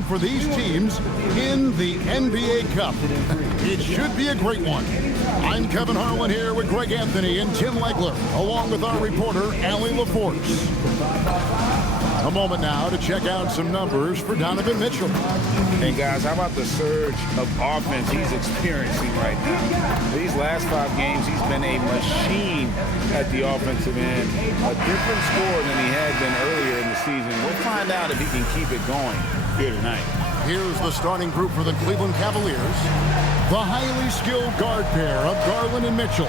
game for these teams in the NBA Cup. It should be a great one. I'm Kevin Harlan here with Greg Anthony and Tim Legler, along with our reporter, Allie LaForce. A moment now to check out some numbers for Donovan Mitchell. Hey guys, how about the surge of offense he's experiencing right now? These last 5 games, he's been a machine at the offensive end. A different score than he had been earlier in the season. We'll find out if he can keep it going here tonight. Here's the starting group for the Cleveland Cavaliers. The highly skilled guard pair of Garland and Mitchell.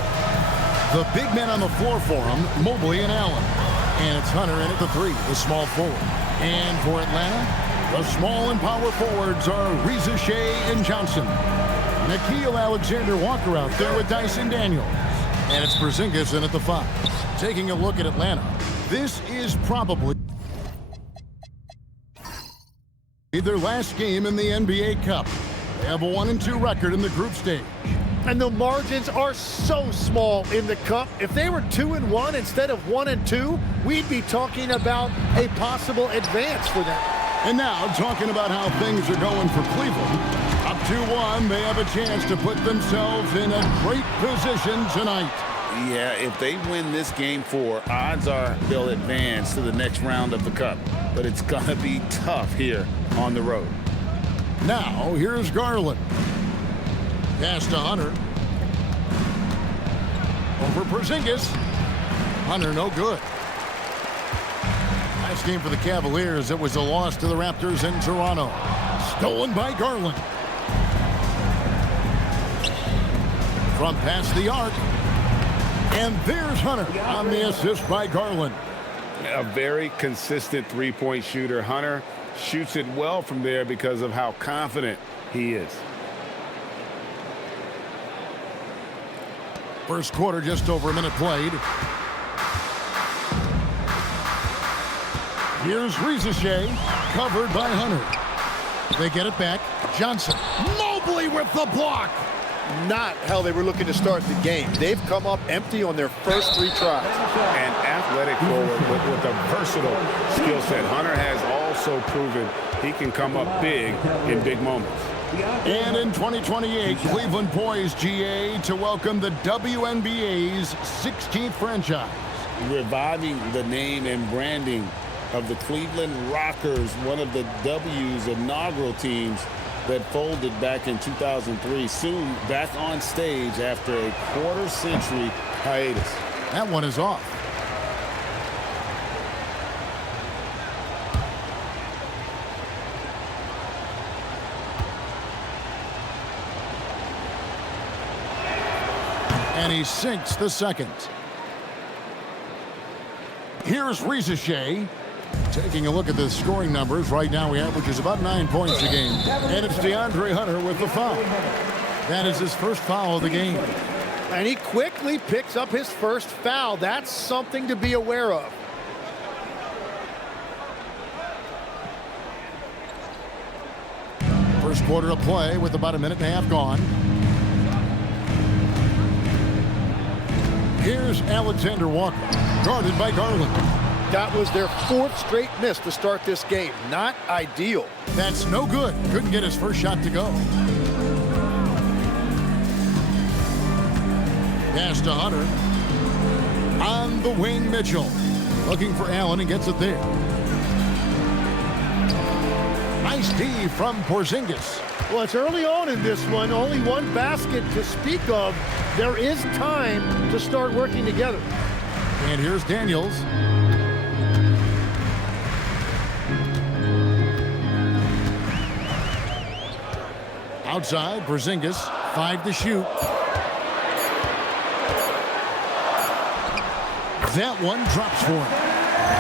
The big men on the floor for them, Mobley and Allen. And it's Hunter in at the 3, the small forward. And for Atlanta, the small and power forwards are Reza Shai and Johnson. Shai Alexander Walker out there with Dyson Daniels. And it's Porzingis in at the 5. Taking a look at Atlanta, this is probably their last game in the NBA Cup. They have a 1-2 record in the group stage. And the margins are so small in the Cup. If they were 2-1 instead of 1-2, we'd be talking about a possible advance for them. And now, talking about how things are going for Cleveland. Up 2-1, they have a chance to put themselves in a great position tonight. Yeah, if they win this game 4, odds are they'll advance to the next round of the Cup. But it's going to be tough here on the road. Now, here's Garland. Pass to Hunter. Over Porzingis. Hunter no good. Last game for the Cavaliers, it was a loss to the Raptors in Toronto. Stolen by Garland. From past the arc. And there's Hunter on the assist by Garland. A very consistent three-point shooter. Hunter shoots it well from there because of how confident he is. First quarter, just over a minute played. Here's Reza Shai, covered by Hunter. They get it back. Johnson. Mobley with the block. Not how they were looking to start the game. They've come up empty on their first 3 tries. An athletic forward with a versatile skill set. Hunter has also proven he can come up big in big moments. And in 2028, Cleveland poised, GA, to welcome the WNBA's 16th franchise. Reviving the name and branding of the Cleveland Rockers, one of the W's inaugural teams that folded back in 2003. Soon back on stage after a quarter-century hiatus. That one is off. And he sinks the second. Here's Reza Shai. Taking a look at the scoring numbers, right now he averages about 9 points a game. And it's DeAndre Hunter with the foul. That is his first foul of the game. And he quickly picks up his first foul. That's something to be aware of. First quarter of play with about a minute and a half gone. Here's Alexander Walker, guarded by Garland. That was their 4th straight miss to start this game. Not ideal. That's no good. Couldn't get his first shot to go. Pass to Hunter. On the wing, Mitchell. Looking for Allen and gets it there. Nice D from Porzingis. Well, it's early on in this one. Only 1 basket to speak of. There is time to start working together. And here's Daniels. Outside, Porzingis, 5 to shoot. That one drops for him.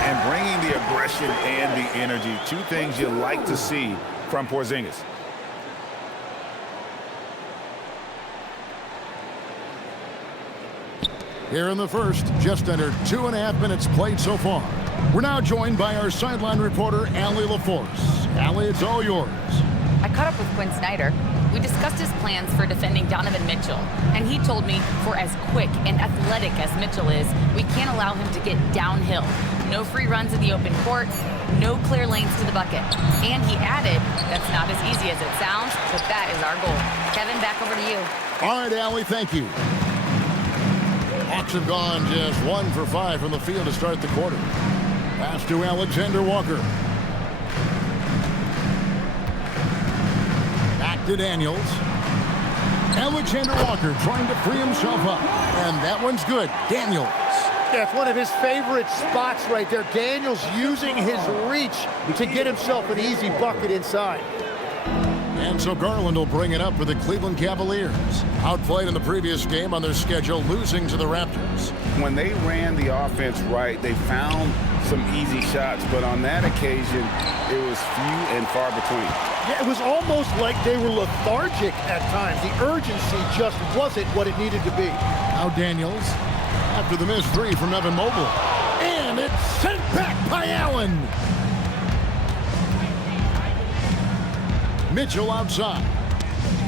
And bringing the aggression and the energy, 2 things you like to see from Porzingis. Here in the first, just under 2.5 minutes played so far. We're now joined by our sideline reporter, Allie LaForce. Allie, it's all yours. I caught up with Quinn Snyder. We discussed his plans for defending Donovan Mitchell, and he told me for as quick and athletic as Mitchell is, we can't allow him to get downhill. No free runs in the open court, no clear lanes to the bucket. And he added, that's easy as it sounds, but that is our goal. Kevin, back over to you. All right, Allie, thank you. Hawks have gone just 1 for 5 from the field to start the quarter. Pass to Alexander Walker. Back to Daniels. Alexander Walker trying to free himself up. And that one's good. Daniels. Yeah, it's one of his favorite spots right there. Daniels using his reach to get himself an easy bucket inside. And so Garland will bring it up for the Cleveland Cavaliers. Outplayed in the previous game on their schedule, losing to the Raptors. When they ran the offense right, they found some easy shots, but on that occasion, it was few and far between. Yeah, it was almost like they were lethargic at times. The urgency just wasn't what it needed to be. Now Daniels, after the missed three from Evan Mobley. And it's sent back by Allen. Mitchell outside.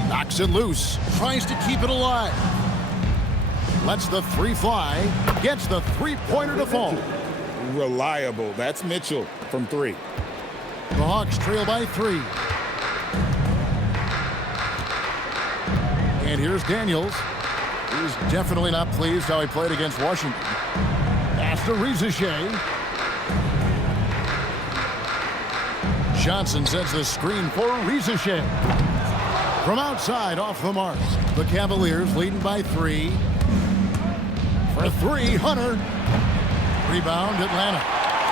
Knocks it loose. Tries to keep it alive. Lets the three fly. Gets the three-pointer to fall. Reliable. That's Mitchell from 3. The Hawks trail by 3. And here's Daniels. He's definitely not pleased how he played against Washington. Pass to Shai. Johnson sets the screen for Shai. From outside, off the mark. The Cavaliers leading by 3. For 3, Hunter. Rebound, Atlanta.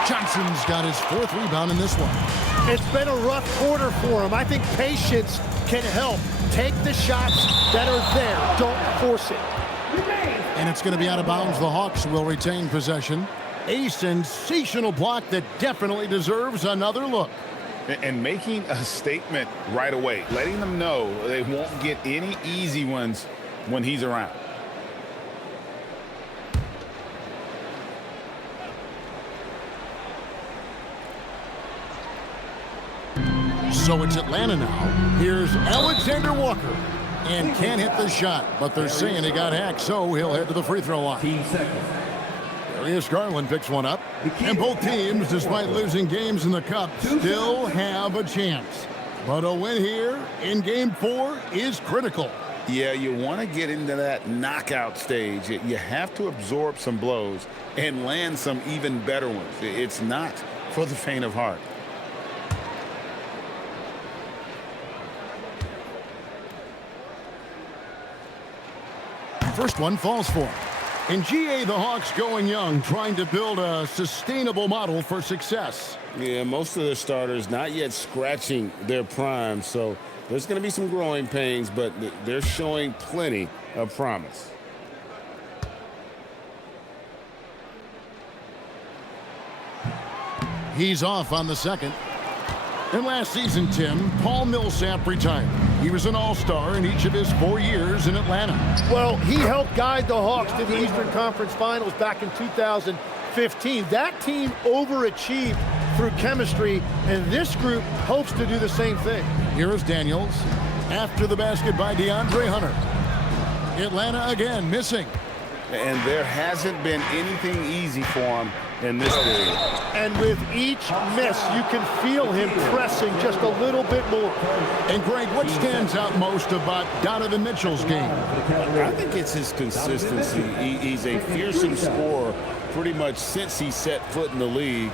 Johnson's got his 4th rebound in this one. It's been a rough quarter for him. I think patience can help. Take the shots that are there. Don't force it. And it's going to be out of bounds. The Hawks will retain possession. A sensational block that definitely deserves another look. And making a statement right away, letting them know they won't get any easy ones when he's around. So it's Atlanta now. Here's Alexander Walker. And can't hit the shot, but they're saying he got hacked, so he'll head to the free throw line. Darius Garland picks one up. And both teams, despite losing games in the Cup, still have a chance. But a win here in Game 4 is critical. Yeah, you want to get into that knockout stage. You have to absorb some blows and land some even better ones. It's not for the faint of heart. First one falls for him. In GA, the Hawks going young, trying to build a sustainable model for success. Yeah, most of their starters not yet scratching their prime, so there's going to be some growing pains, but they're showing plenty of promise. He's off on the second. And last season, Tim, Paul Millsap retired. He was an all-star in each of his 4 years in Atlanta. Well, he helped guide the Hawks to the Eastern Conference Finals back in 2015. That team overachieved through chemistry, and this group hopes to do the same thing. Here is Daniels. After the basket by DeAndre Hunter. Atlanta again missing. And there hasn't been anything easy for him in this period. And with each miss, you can feel him pressing just a little bit more. And Greg, what stands out most about Donovan Mitchell's game? I think it's his consistency. He's a fearsome scorer pretty much since he set foot in the league.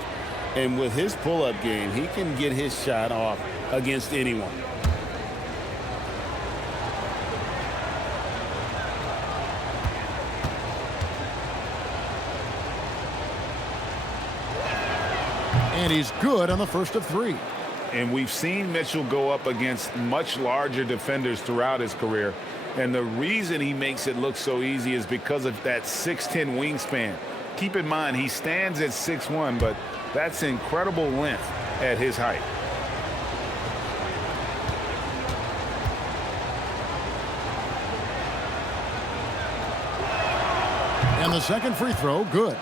And with his pull-up game, he can get his shot off against anyone. And he's good on the first of 3. And we've seen Mitchell go up against much larger defenders throughout his career. And the reason he makes it look so easy is because of that 6'10" wingspan. Keep in mind, he stands at 6'1", but that's incredible length at his height. And the second free throw, good.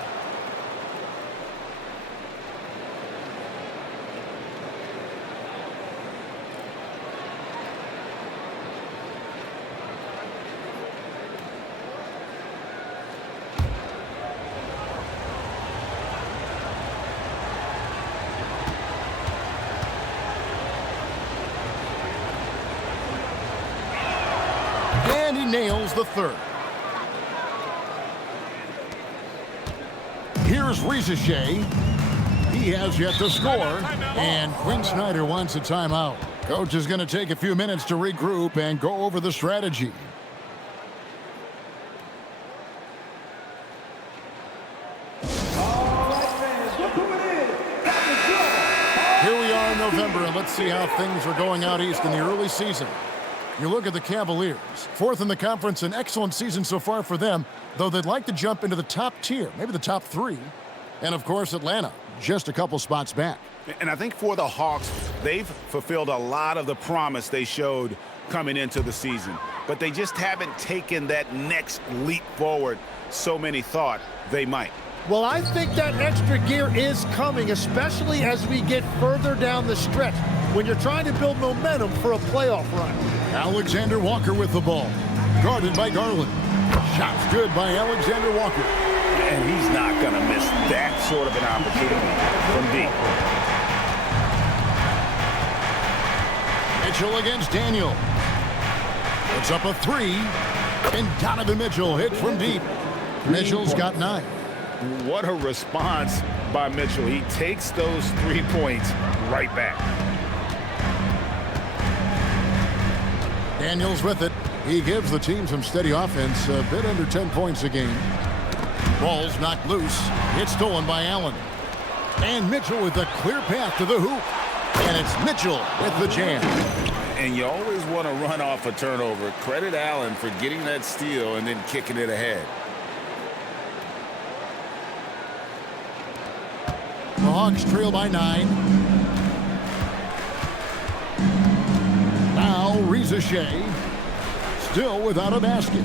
And he nails the third. Here's Shai. He has yet to score. And Quinn Snyder wants a timeout. Coach is going to take a few minutes to regroup and go over the strategy. Here we are in November, and let's see how things are going out east in the early season. You look at the Cavaliers, fourth in the conference, an excellent season so far for them, though they'd like to jump into the top tier, maybe the top three. And, of course, Atlanta, just a couple spots back. And I think for the Hawks, they've fulfilled a lot of the promise they showed coming into the season. But they just haven't taken that next leap forward so many thought they might. Well, I think that extra gear is coming, especially as we get further down the stretch, when you're trying to build momentum for a playoff run. Alexander Walker with the ball, guarded by Garland. Shots good by Alexander Walker. And he's not going to miss that sort of an opportunity from deep. Mitchell against Daniel. Puts up a three, and Donovan Mitchell hits from deep. Mitchell's got 9. What a response by Mitchell. He takes those 3 points right back. Daniels with it. He gives the team some steady offense, a bit under 10 points a game. Ball's knocked loose. It's stolen by Allen. And Mitchell with a clear path to the hoop. And it's Mitchell with the jam. And you always want to run off a turnover. Credit Allen for getting that steal and then kicking it ahead. The Hawks trail by 9. Now Shai, still without a basket.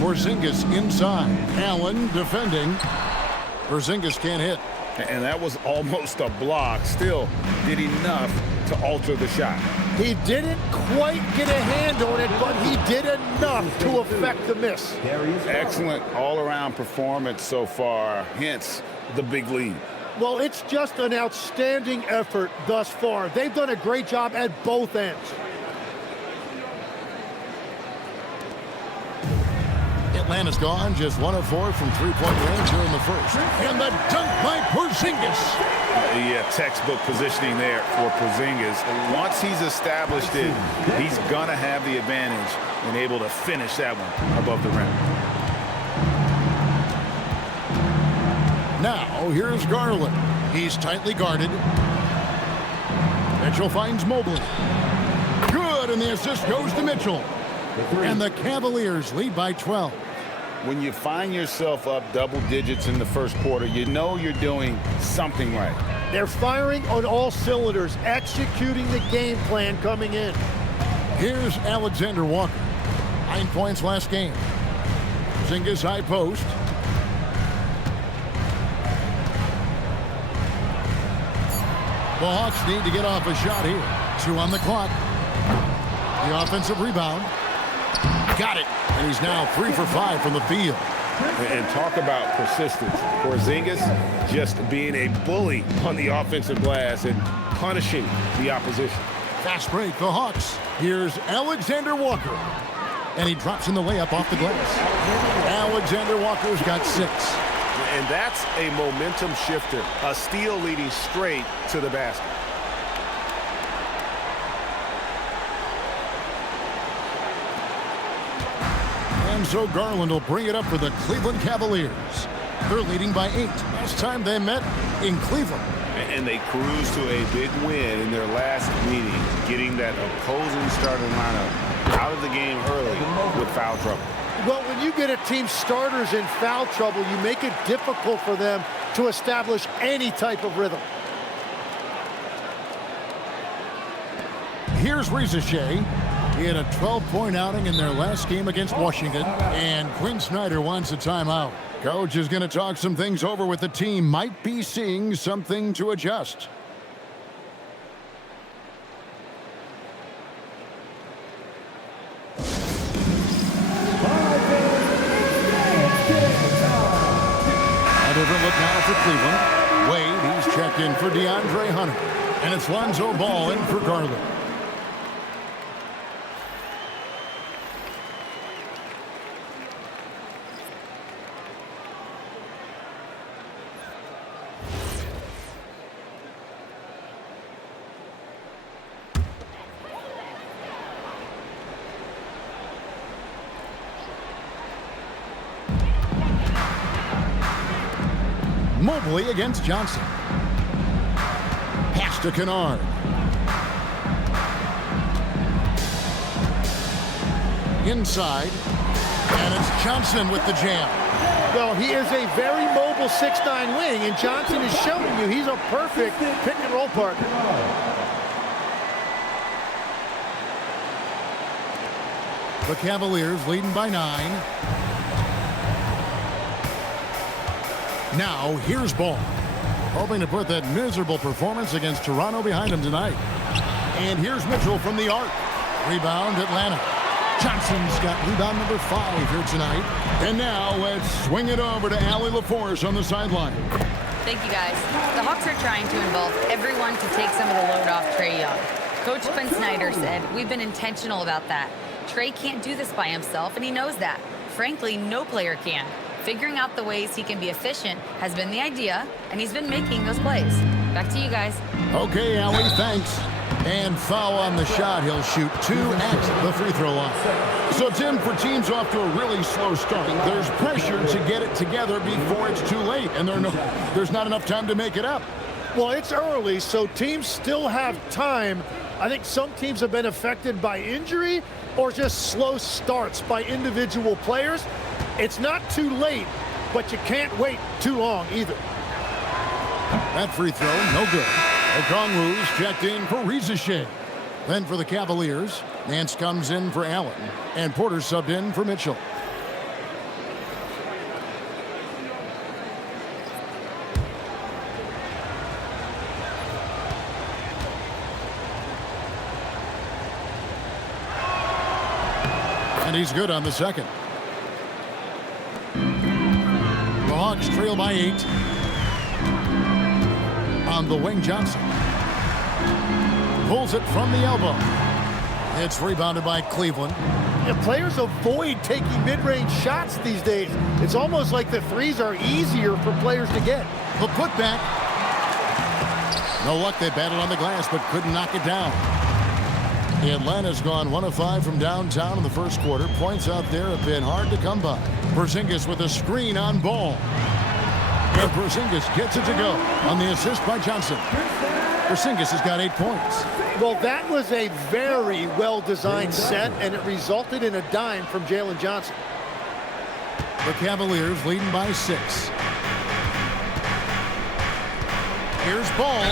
Porzingis inside. Allen defending. Porzingis can't hit. And that was almost a block. Still did enough to alter the shot. He didn't quite get a hand on it, but he did enough to affect the miss. Excellent all-around performance so far, hence the big lead. Well, it's just an outstanding effort thus far. They've done a great job at both ends. Atlanta's gone just 1 of 4 from three-point range here in the first. And the dunk by Porzingis. Yeah, textbook positioning there for Porzingis. Once he's established it, he's going to have the advantage and able to finish that one above the rim. Now, here's Garland. He's tightly guarded. Mitchell finds Mobley. Good, and the assist goes to Mitchell. And the Cavaliers lead by 12. When you find yourself up double digits in the first quarter, you know you're doing something right. They're firing on all cylinders, executing the game plan coming in. Here's Alexander Walker. 9 points last game. Porzingis high post. The Hawks need to get off a shot here. 2 on the clock. The offensive rebound. Got it. And he's now 3 for 5 from the field. And talk about persistence. Porzingis just being a bully on the offensive glass and punishing the opposition. Fast break, the Hawks. Here's Alexander Walker. And he drops in the layup off the glass. Alexander Walker's got 6. And that's a momentum shifter. A steal leading straight to the basket. And so Garland will bring it up for the Cleveland Cavaliers. They're leading by 8. Last time they met in Cleveland. And they cruised to a big win in their last meeting, getting that opposing starting lineup out of the game early with foul trouble. Well, when you get a team starters in foul trouble, you make it difficult for them to establish any type of rhythm. Here's Shai. He had a 12-point outing in their last game against Washington, and Quinn Snyder wants a timeout. Coach is going to talk some things over with the team. Might be seeing something to adjust. A different look now for Cleveland. Wade, he's checked in for DeAndre Hunter. And it's Lonzo Ball in for Garland. Mobley against Johnson. Pass to Kennard. Inside. And it's Johnson with the jam. Well, he is a very mobile 6'9" wing, and Johnson is showing you he's a perfect pick-and-roll partner. The Cavaliers leading by 9. Now, here's Ball. Hoping to put that miserable performance against Toronto behind him tonight. And here's Mitchell from the arc. Rebound, Atlanta. Johnson's got rebound number 5 here tonight. And now let's swing it over to Allie LaForce on the sideline. Thank you, guys. The Hawks are trying to involve everyone to take some of the load off Trae Young. Coach Quinn Snyder said, we've been intentional about that. Trae can't do this by himself, and he knows that. Frankly, no player can. Figuring out the ways he can be efficient has been the idea, and he's been making those plays. Back to you guys. Okay, Allie, thanks. And foul on the shot. He'll shoot 2 at the free throw line. So, Tim, for teams off to a really slow start, there's pressure to get it together before it's too late, and there's not enough time to make it up. Well, it's early, so teams still have time. I think some teams have been affected by injury or just slow starts by individual players. It's not too late, but you can't wait too long either. That free throw, no good. Okongwu's checked in for Shai. Then for the Cavaliers, Nance comes in for Allen, and Porter subbed in for Mitchell. And he's good on the second. The Hawks trail by 8. On the wing, Johnson pulls it from the elbow. It's rebounded by Cleveland. Yeah, players avoid taking mid-range shots these days. It's almost like the threes are easier for players to get. The putback. No luck. They battled on the glass but couldn't knock it down. Atlanta's gone 1 of 5 from downtown in the first quarter. Points out there have been hard to come by. Porzingis with a screen on Ball. And Porzingis gets it to go on the assist by Johnson. Porzingis has got 8 points. Well, that was a very well-designed set, and it resulted in a dime from Jalen Johnson. The Cavaliers leading by 6. Here's Ball.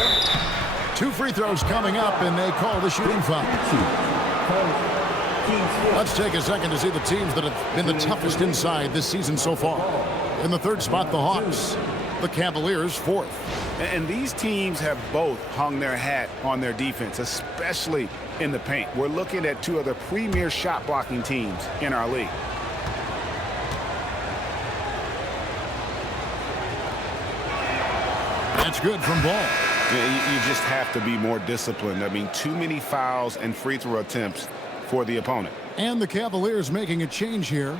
2 free throws coming up, and they call the shooting foul. Let's take a second to see the teams that have been the toughest inside this season so far. In the third spot, the Hawks. The Cavaliers 4th. And these teams have both hung their hat on their defense, especially in the paint. We're looking at 2 of the premier shot blocking teams in our league. That's good from Ball. Yeah, you just have to be more disciplined. I mean, too many fouls and free throw attempts for the opponent. And the Cavaliers making a change here.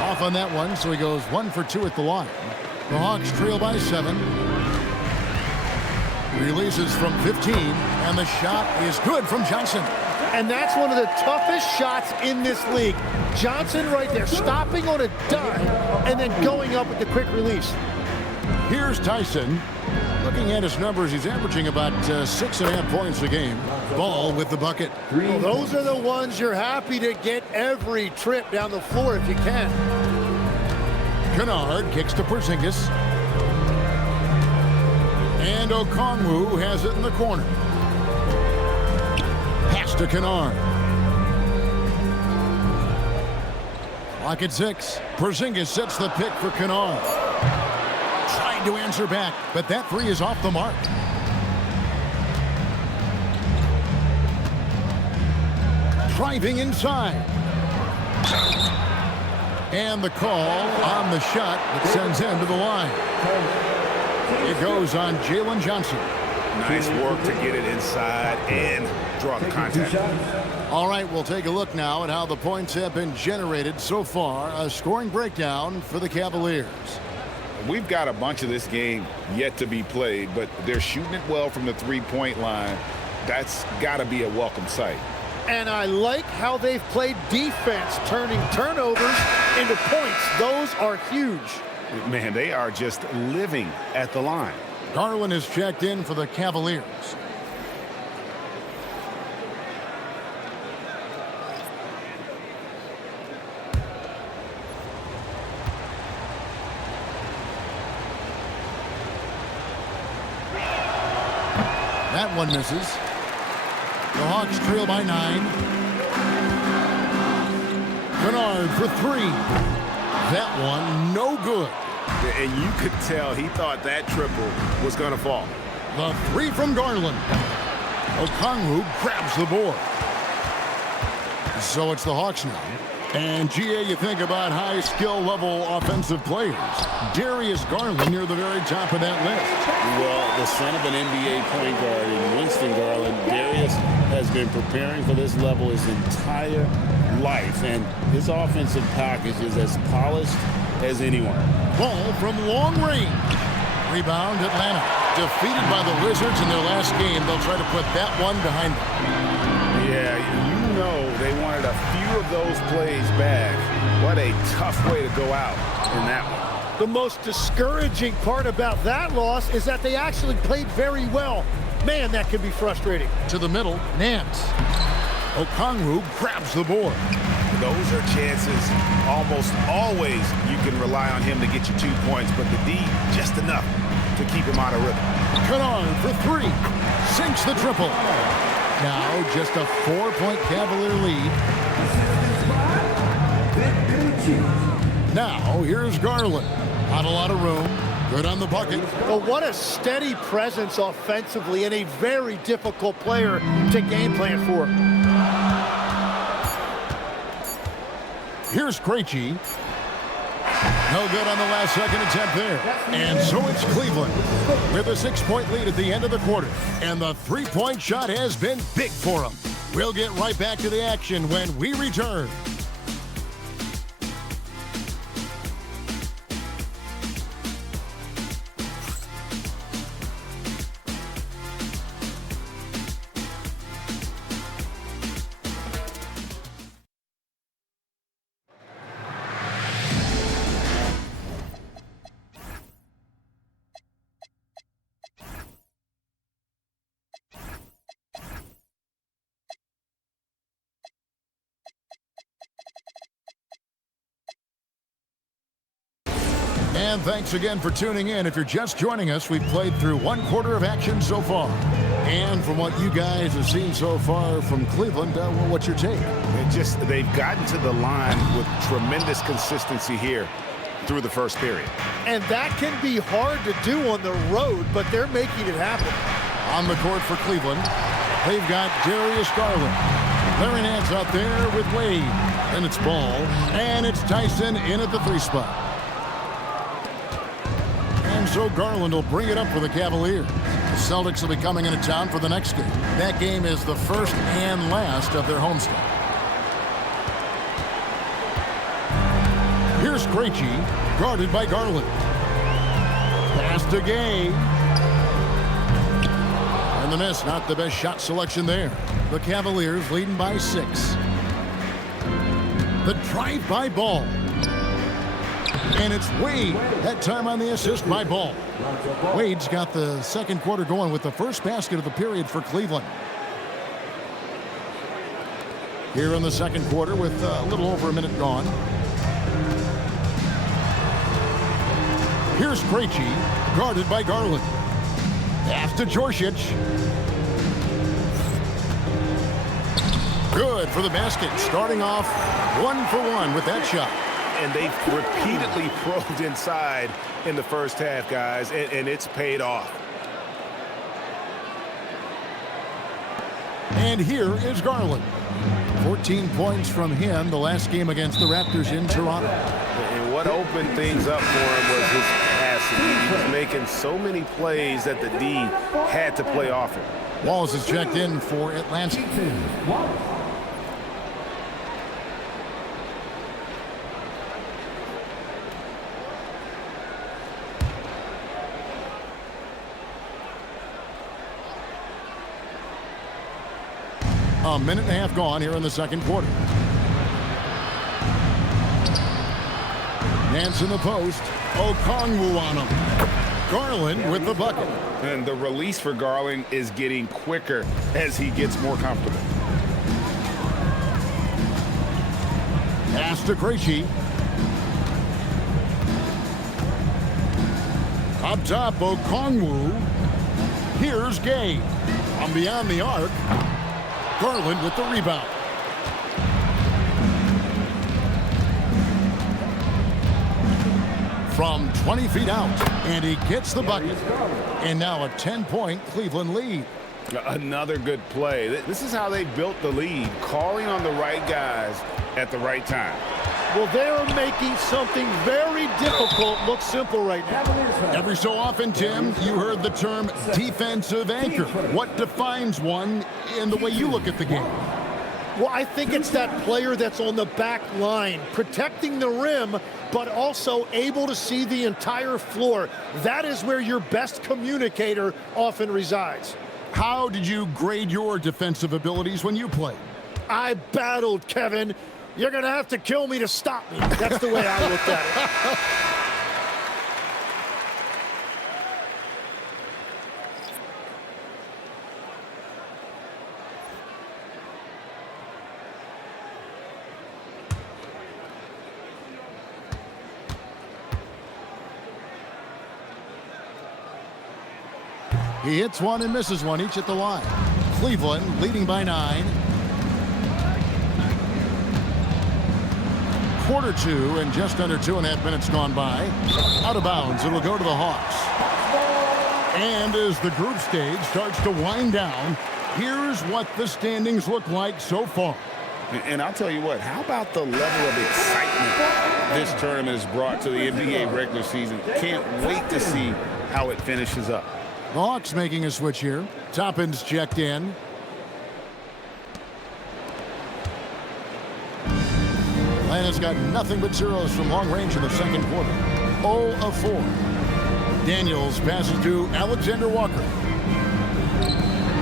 Off on that one, so he goes 1 for 2 at the line. The Hawks trail by 7. Releases from 15, and the shot is good from Johnson. And that's one of the toughest shots in this league. Johnson right there, stopping on a dime, and then going up with the quick release. Here's Tyson. Looking at his numbers, he's averaging about 6.5 points a game. Ball with the bucket. Well, those are the ones you're happy to get every trip down the floor if you can. Kennard kicks to Porzingis. And Okongwu has it in the corner. Pass to Kennard. Clock at 6. Porzingis sets the pick for Kennard. Tried to answer back, but that 3 is off the mark. Driving inside. And the call on the shot that sends him to the line. It goes on Jalen Johnson. Nice work to get it inside and draw the contact. All right, we'll take a look now at how the points have been generated so far. A scoring breakdown for the Cavaliers. We've got a bunch of this game yet to be played, but they're shooting it well from the three-point line. That's got to be a welcome sight. And I like how they've played defense, turning turnovers into points. Those are huge. Man, they are just living at the line. Garland is checked in for the Cavaliers. That one misses. The Hawks trail by 9. Bernard for 3. That one, no good. And you could tell he thought that triple was going to fall. The 3 from Garland. Okongwu grabs the board. So it's the Hawks now. And, GA, you think about high skill level offensive players. Darius Garland near the very top of that list. Well, the son of an NBA point guard in Winston Garland, Darius has been preparing for this level his entire life. And his offensive package is as polished as anyone. Ball from long range. Rebound, Atlanta. Defeated by the Wizards in their last game. They'll try to put that one behind them. Yeah, you know they wanted a few of those plays back. What a tough way to go out in that one. The most discouraging part about that loss is that they actually played very well. Man, that can be frustrating. To the middle, Nance. Okongwu grabs the board. Those are chances almost always you can rely on him to get you 2 points, but the D just enough to keep him out of rhythm. Kennard for 3. Sinks the triple. Now just a 4-point Cavalier lead. Now here's Garland. Not a lot of room. Good on the bucket. But what a steady presence offensively and a very difficult player to game plan for. Here's Krejci. No good on the last second attempt there. And so it's Cleveland with a 6-point lead at the end of the quarter. And the 3-point shot has been big for them. We'll get right back to the action when we return. And thanks again for tuning in. If you're just joining us, we've played through 1 quarter of action so far. And from what you guys have seen so far from Cleveland, well, what's your take? They've gotten to the line with tremendous consistency here through the first period. And that can be hard to do on the road, but they're making it happen. On the court for Cleveland, they've got Darius Garland. Larry Nance out there with Wade. And it's Ball. And it's Tyson in at the 3 spot. And so Garland will bring it up for the Cavaliers. The Celtics will be coming into town for the next game. That game is the first and last of their homestand. Here's Krejci, guarded by Garland. Pass to Gay. And the miss, not the best shot selection there. The Cavaliers leading by 6. The drive by Ball. And it's Wade, that time on the assist by Ball. Wade's got the second quarter going with the first basket of the period for Cleveland. Here in the second quarter with a little over a minute gone. Here's Krejci, guarded by Garland. Pass to Djorcic. Good for the basket, starting off 1 for 1 with that shot. And they've repeatedly probed inside in the first half, guys, and it's paid off. And here is Garland. 14 points from him the last game against the Raptors in Toronto. And what opened things up for him was his passing. He was making so many plays that the D had to play off him. Walls is checked in for Atlanta. A minute and a half gone here in the second quarter. Nance in the post. Okongwu on him. Garland with the bucket. And the release for Garland is getting quicker as he gets more comfortable. Pass to Krejci. Up top, Okongwu. Here's Gay. From beyond the arc. Garland with the rebound. From 20 feet out, and he gets the bucket. And now a 10-point Cleveland lead. Another good play. This is how they built the lead, calling on the right guys at the right time. Well, they are making something very difficult look simple right now. Every so often, Tim, you heard the term defensive anchor. What defines one in the way you look at the game? Well, I think it's that player that's on the back line, protecting the rim, but also able to see the entire floor. That is where your best communicator often resides. How did you grade your defensive abilities when you played? I battled, Kevin. You're going to have to kill me to stop me. That's the way I looked at it. He hits one and misses one, each at the line. Cleveland leading by 9. Quarter 2 and just under 2.5 minutes gone by. Out of bounds, it'll go to the Hawks. And as the group stage starts to wind down, here's what the standings look like so far. And I'll tell you what, how about the level of excitement this tournament has brought to the NBA regular season? Can't wait to see how it finishes up. The Hawks making a switch here. Toppin's checked in. Atlanta's got nothing but zeros from long range in the second quarter. 0 of 4. Daniels passes to Alexander Walker.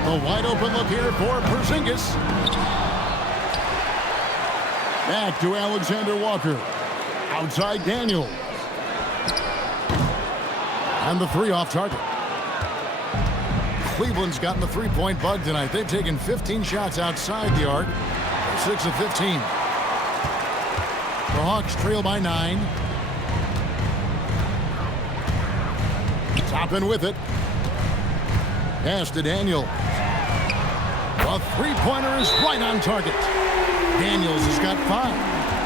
A wide open look here for Porzingis. Back to Alexander Walker. Outside Daniels. And the 3 off target. Cleveland's gotten the three-point bug tonight. They've taken 15 shots outside the arc. 6 of 15. The Hawks trail by 9. Toppin with it. Pass to Daniels. The three-pointer is right on target. Daniels has got 5.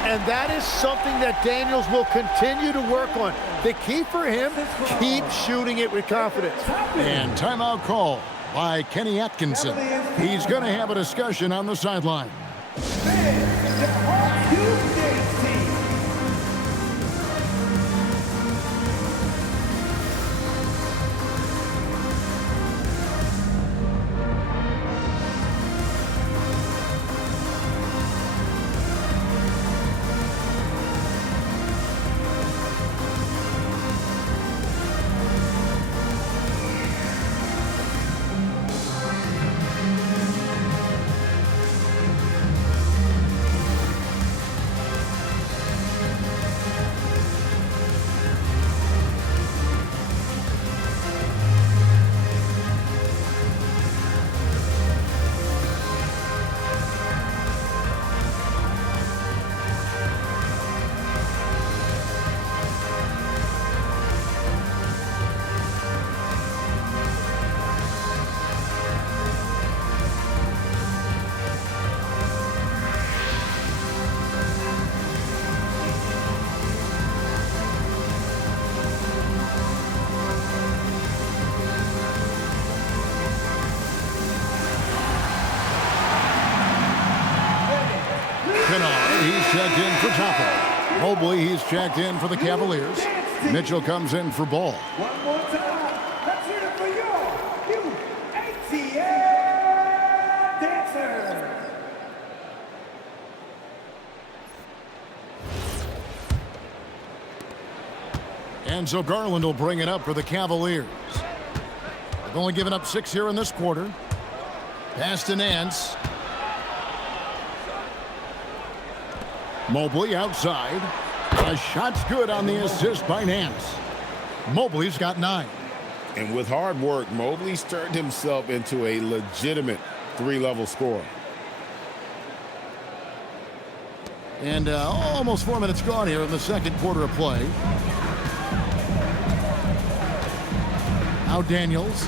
And that is something that Daniels will continue to work on. The key for him, keep shooting it with confidence. And timeout call by Kenny Atkinson. He's going to have a discussion on the sideline. He's checked in for Toppin. Mobley, he's checked in for the Cavaliers. Mitchell comes in for Ball. One more time. Let's hear it for you ATL Dancer. And so Garland will bring it up for the Cavaliers. They've only given up 6 here in this quarter. Pass to Nance. Mobley outside. The shot's good on the assist by Nance. Mobley's got 9. And with hard work, Mobley's turned himself into a legitimate 3-level scorer. And almost 4 minutes gone here in the second quarter of play. Now Daniels.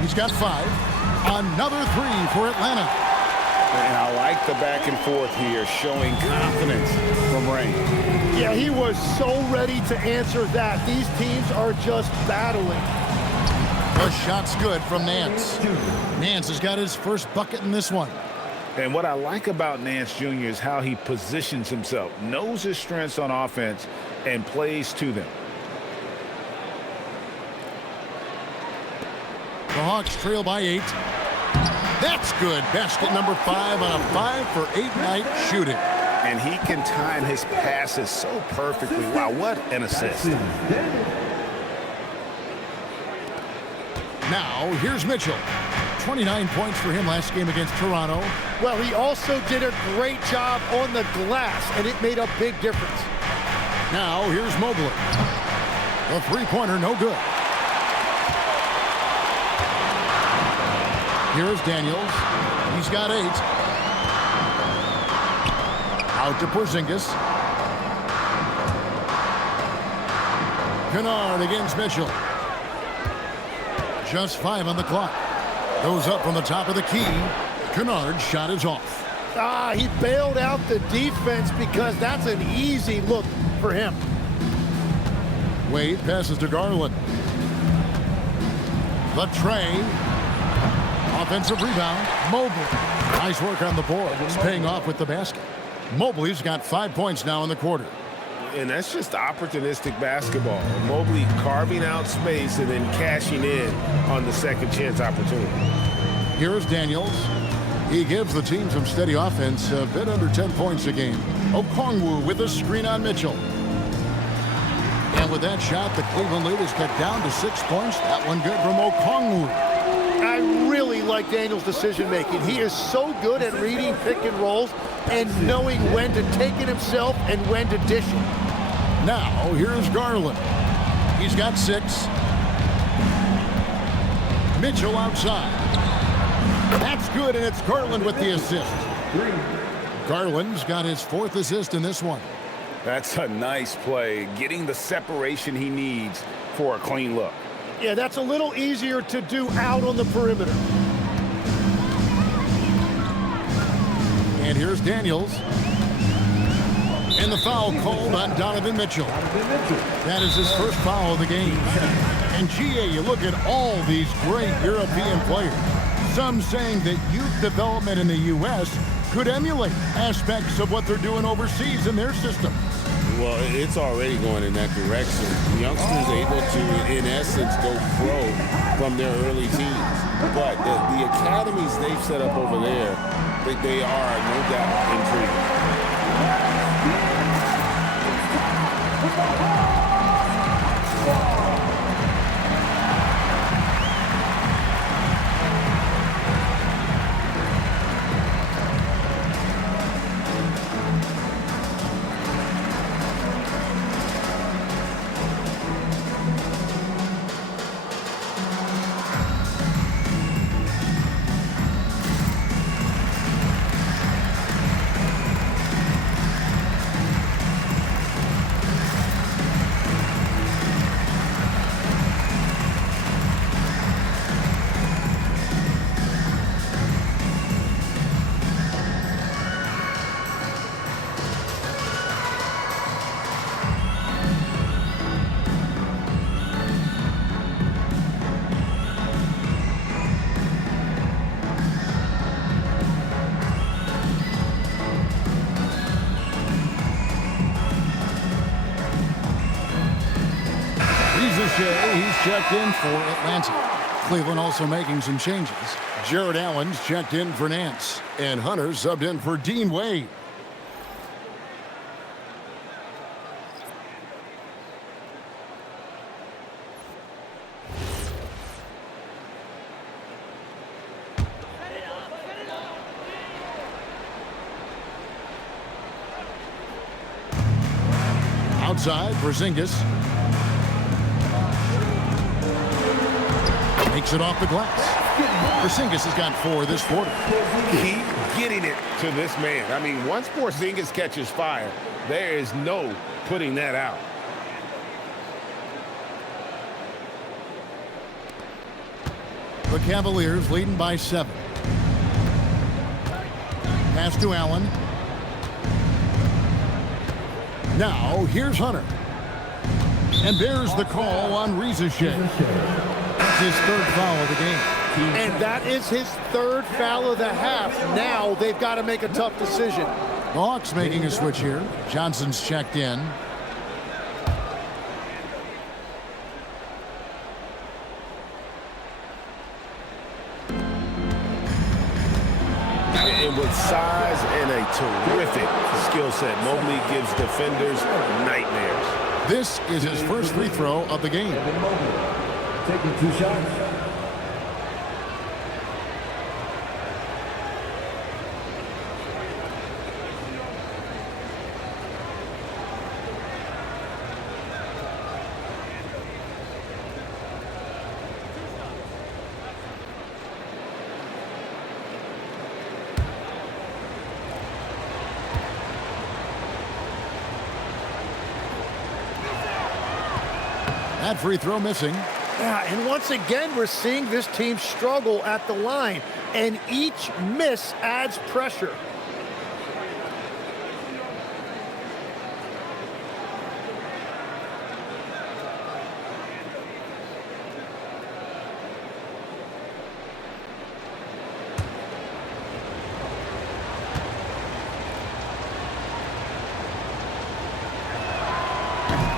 He's got 5. Another 3 for Atlanta. And I like the back and forth here, showing confidence from Rain. Yeah, he was so ready to answer that. These teams are just battling. The shot's good from Nance. Nance has got his first bucket in this one. And what I like about Nance Jr. is how he positions himself, knows his strengths on offense, and plays to them. The Hawks trail by 8. That's good. Basket number 5 on a 5-for-8 night shooting. And he can time his passes so perfectly. Wow, what an assist. Now, here's Mitchell. 29 points for him last game against Toronto. Well, he also did a great job on the glass, and it made a big difference. Now, here's Mobley. The three-pointer, no good. Here's Daniels. He's got 8. Out to Porzingis. Kennard against Mitchell. Just 5 on the clock. Goes up from the top of the key. Kennard's shot is off. He bailed out the defense because that's an easy look for him. Wade passes to Garland. The tray. Offensive rebound. Mobley. Nice work on the board. It's paying off with the basket. Mobley's got 5 points now in the quarter. And that's just opportunistic basketball. Mobley carving out space and then cashing in on the second chance opportunity. Here's Daniels. He gives the team some steady offense, a bit under 10 points a game. Okongwu with a screen on Mitchell. And with that shot, the Cleveland lead is cut down to 6 points. That one good from Okongwu. I really like Daniels' decision-making. He is so good at reading pick and rolls and knowing when to take it himself and when to dish it. Now, here's Garland. He's got 6. Mitchell outside. That's good, and it's Garland with the assist. Garland's got his 4th assist in this one. That's a nice play, getting the separation he needs for a clean look. Yeah, that's a little easier to do out on the perimeter. And here's Daniels. And the foul called on Donovan Mitchell. That is his first foul of the game. And GA, you look at all these great European players. Some saying that youth development in the U.S. could emulate aspects of what they're doing overseas in their system. Well, it's already going in that direction. Youngsters able to, in essence, go pro from their early teens. But the academies they've set up over there, they are no doubt intriguing. He's checked in for Atlanta. Cleveland also making some changes. Jared Allen's checked in for Nance. And Hunter subbed in for Dean Wade. Outside, Porzingis. Makes it off the glass. Porzingis has got 4 this quarter. Keep getting it to this man. I mean, once Porzingis catches fire, there is no putting that out. The Cavaliers leading by 7. Pass to Allen. Now, here's Hunter. And there's the call on Rizachet. That's his 3rd foul of the game. And that is his 3rd foul of the half. Now they've got to make a tough decision. The Hawks making a switch here. Johnson's checked in. And with size and a terrific skill set, Mobley gives defenders nightmares. This is his first free throw of the game. Taking 2 shots. That free throw missing. Yeah, and once again, we're seeing this team struggle at the line, and each miss adds pressure.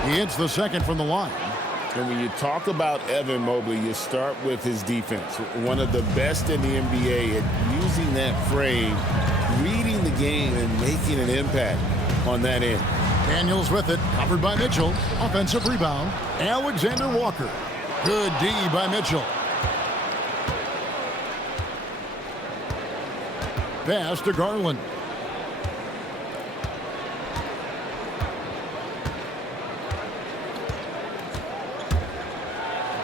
He hits the second from the line. And when you talk about Evan Mobley, you start with his defense. One of the best in the NBA at using that frame, reading the game, and making an impact on that end. Daniels with it, covered by Mitchell. Offensive rebound, Alexander Walker. Good D by Mitchell. Pass to Garland.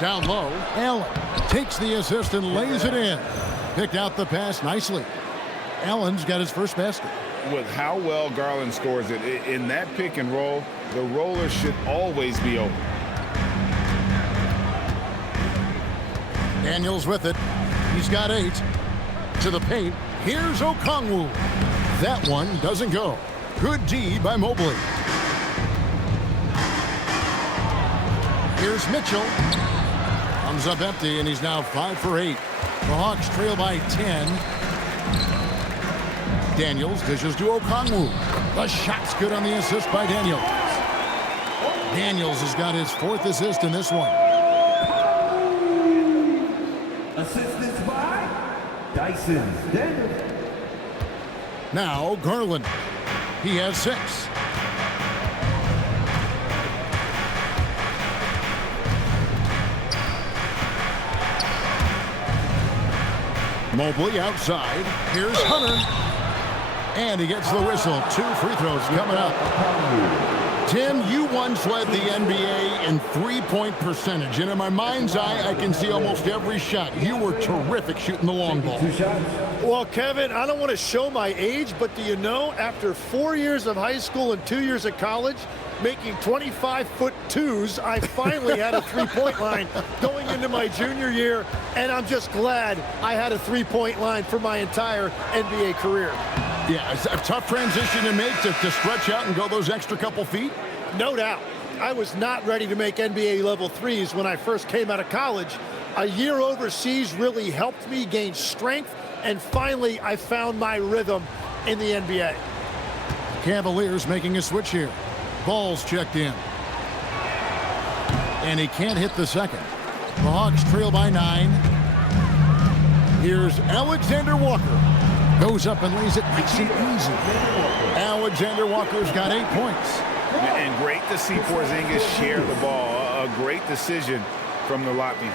Down low, Allen takes the assist and lays it in. Picked out the pass nicely. Allen's got his first basket. With how well Garland scores it, in that pick and roll, the roller should always be open. Daniels with it. He's got 8. To the paint. Here's Okongwu. That one doesn't go. Good D by Mobley. Here's Mitchell. Comes up empty, and he's now 5 for 8. The Hawks trail by 10. Daniels dishes to Okongwu. The shot's good on the assist by Daniels. Daniels has got his 4th assist in this one. Assistance by Dyson Daniels. Now Garland. He has 6. Mobley outside. Here's Hunter. And he gets the whistle. 2 free throws coming up. Tim, you once led the NBA in three-point percentage. And in my mind's eye, I can see almost every shot. You were terrific shooting the long ball. Well, Kevin, I don't want to show my age, but do you know, after 4 years of high school and 2 years of college, making 25-foot twos, I finally had a three-point line going into my junior year, and I'm just glad I had a three-point line for my entire NBA career. Yeah, it's a tough transition to make to stretch out and go those extra couple feet. No doubt. I was not ready to make NBA level threes when I first came out of college. A year overseas really helped me gain strength, and finally I found my rhythm in the NBA. Cavaliers making a switch here. Ball's checked in. And he can't hit the second. The Hawks trail by 9. Here's Alexander Walker. Goes up and lays it nice and easy. Alexander Walker's got 8 points. And great to see Porzingis share the ball. A great decision from the Latvian.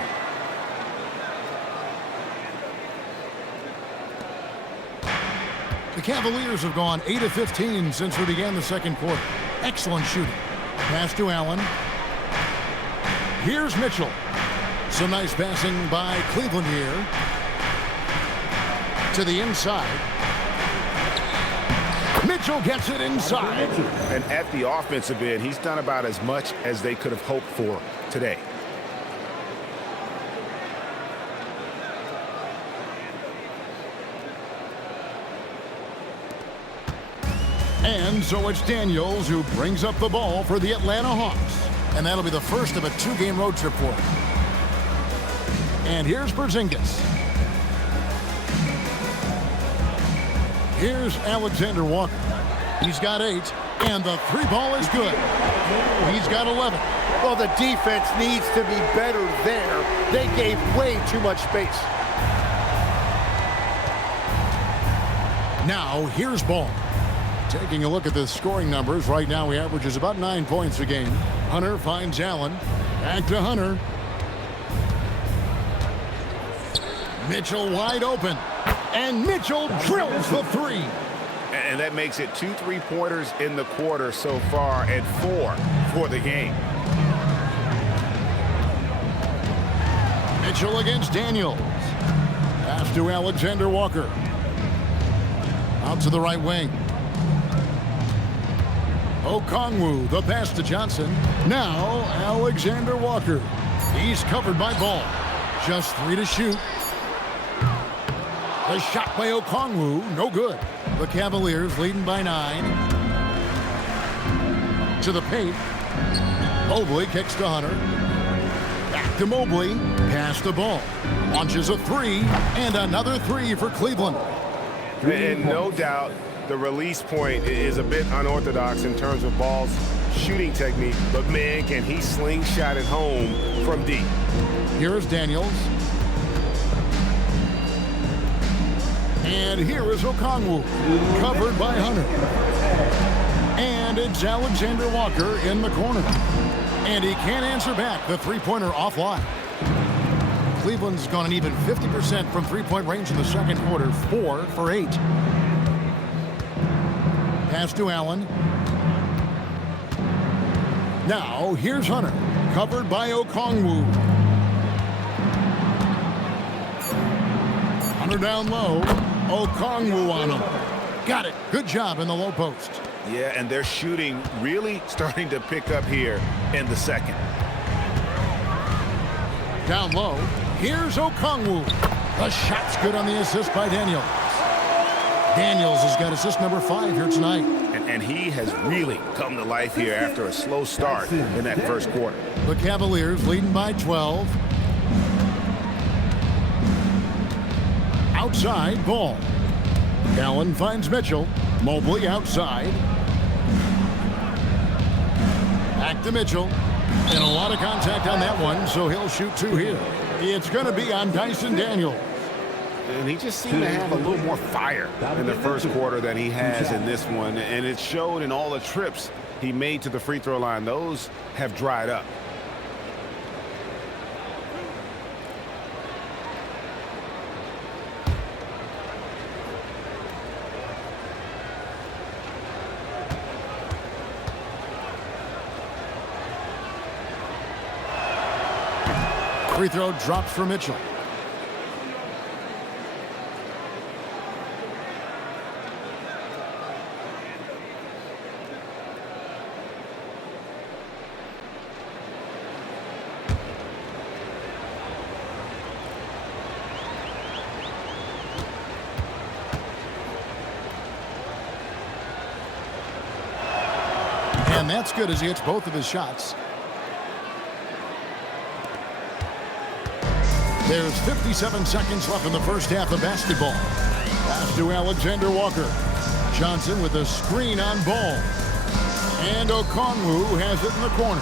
The Cavaliers have gone 8 of 15 since we began the second quarter. Excellent shooting. Pass to Allen. Here's Mitchell. Some nice passing by Cleveland here. To the inside. Mitchell gets it inside. And at the offensive end, he's done about as much as they could have hoped for today. And so it's Daniels who brings up the ball for the Atlanta Hawks. And that'll be the first of a 2-game road trip for him. And here's Porzingis. Here's Alexander Walker. He's got 8, and the 3 ball is good. He's got 11. Well, the defense needs to be better there. They gave way too much space. Now, here's Ball. Taking a look at the scoring numbers, right now he averages about 9 points a game. Hunter finds Allen. Back to Hunter. Mitchell wide open. And Mitchell drills the 3. And that makes it 2 3-pointers in the quarter so far and 4 for the game. Mitchell against Daniels. Pass to Alexander Walker. Out to the right wing. Okongwu, the pass to Johnson. Now, Alexander Walker. He's covered by Ball. Just 3 to shoot. The shot by Okongwu, no good. The Cavaliers leading by 9. To the paint. Mobley kicks to Hunter. Back to Mobley. Pass the Ball. Launches a 3, and another 3 for Cleveland. And no doubt, the release point is a bit unorthodox in terms of Ball's shooting technique, but man, can he slingshot it home from deep. Here's Daniels. And here is Okongwu, covered by Hunter. And it's Alexander Walker in the corner. And he can't answer back. The 3-pointer offline. Cleveland's gone an even 50% from 3-point range in the second quarter, 4 for 8. Pass to Allen. Now, here's Hunter, covered by Okongwu. Hunter down low. Okongwu on him. Got it. Good job in the low post. Yeah, and their shooting really starting to pick up here in the second. Down low. Here's Okongwu. The shot's good on the assist by Daniels. Daniels has got assist number 5 here tonight. And he has really come to life here after a slow start in that first quarter. The Cavaliers leading by 12. Outside, Ball. Allen finds Mitchell. Mobley outside. Back to Mitchell. And a lot of contact on that one, so he'll shoot 2 here. It's going to be on Dyson Daniels. And he just seemed to have a little more fire in the first quarter than he has in this one. And it showed in all the trips he made to the free throw line. Those have dried up. Free throw drops for Mitchell. And that's good as he hits both of his shots. There's 57 seconds left in the first half of basketball. Pass to Alexander Walker. Johnson with a screen on Ball. And Okongwu has it in the corner.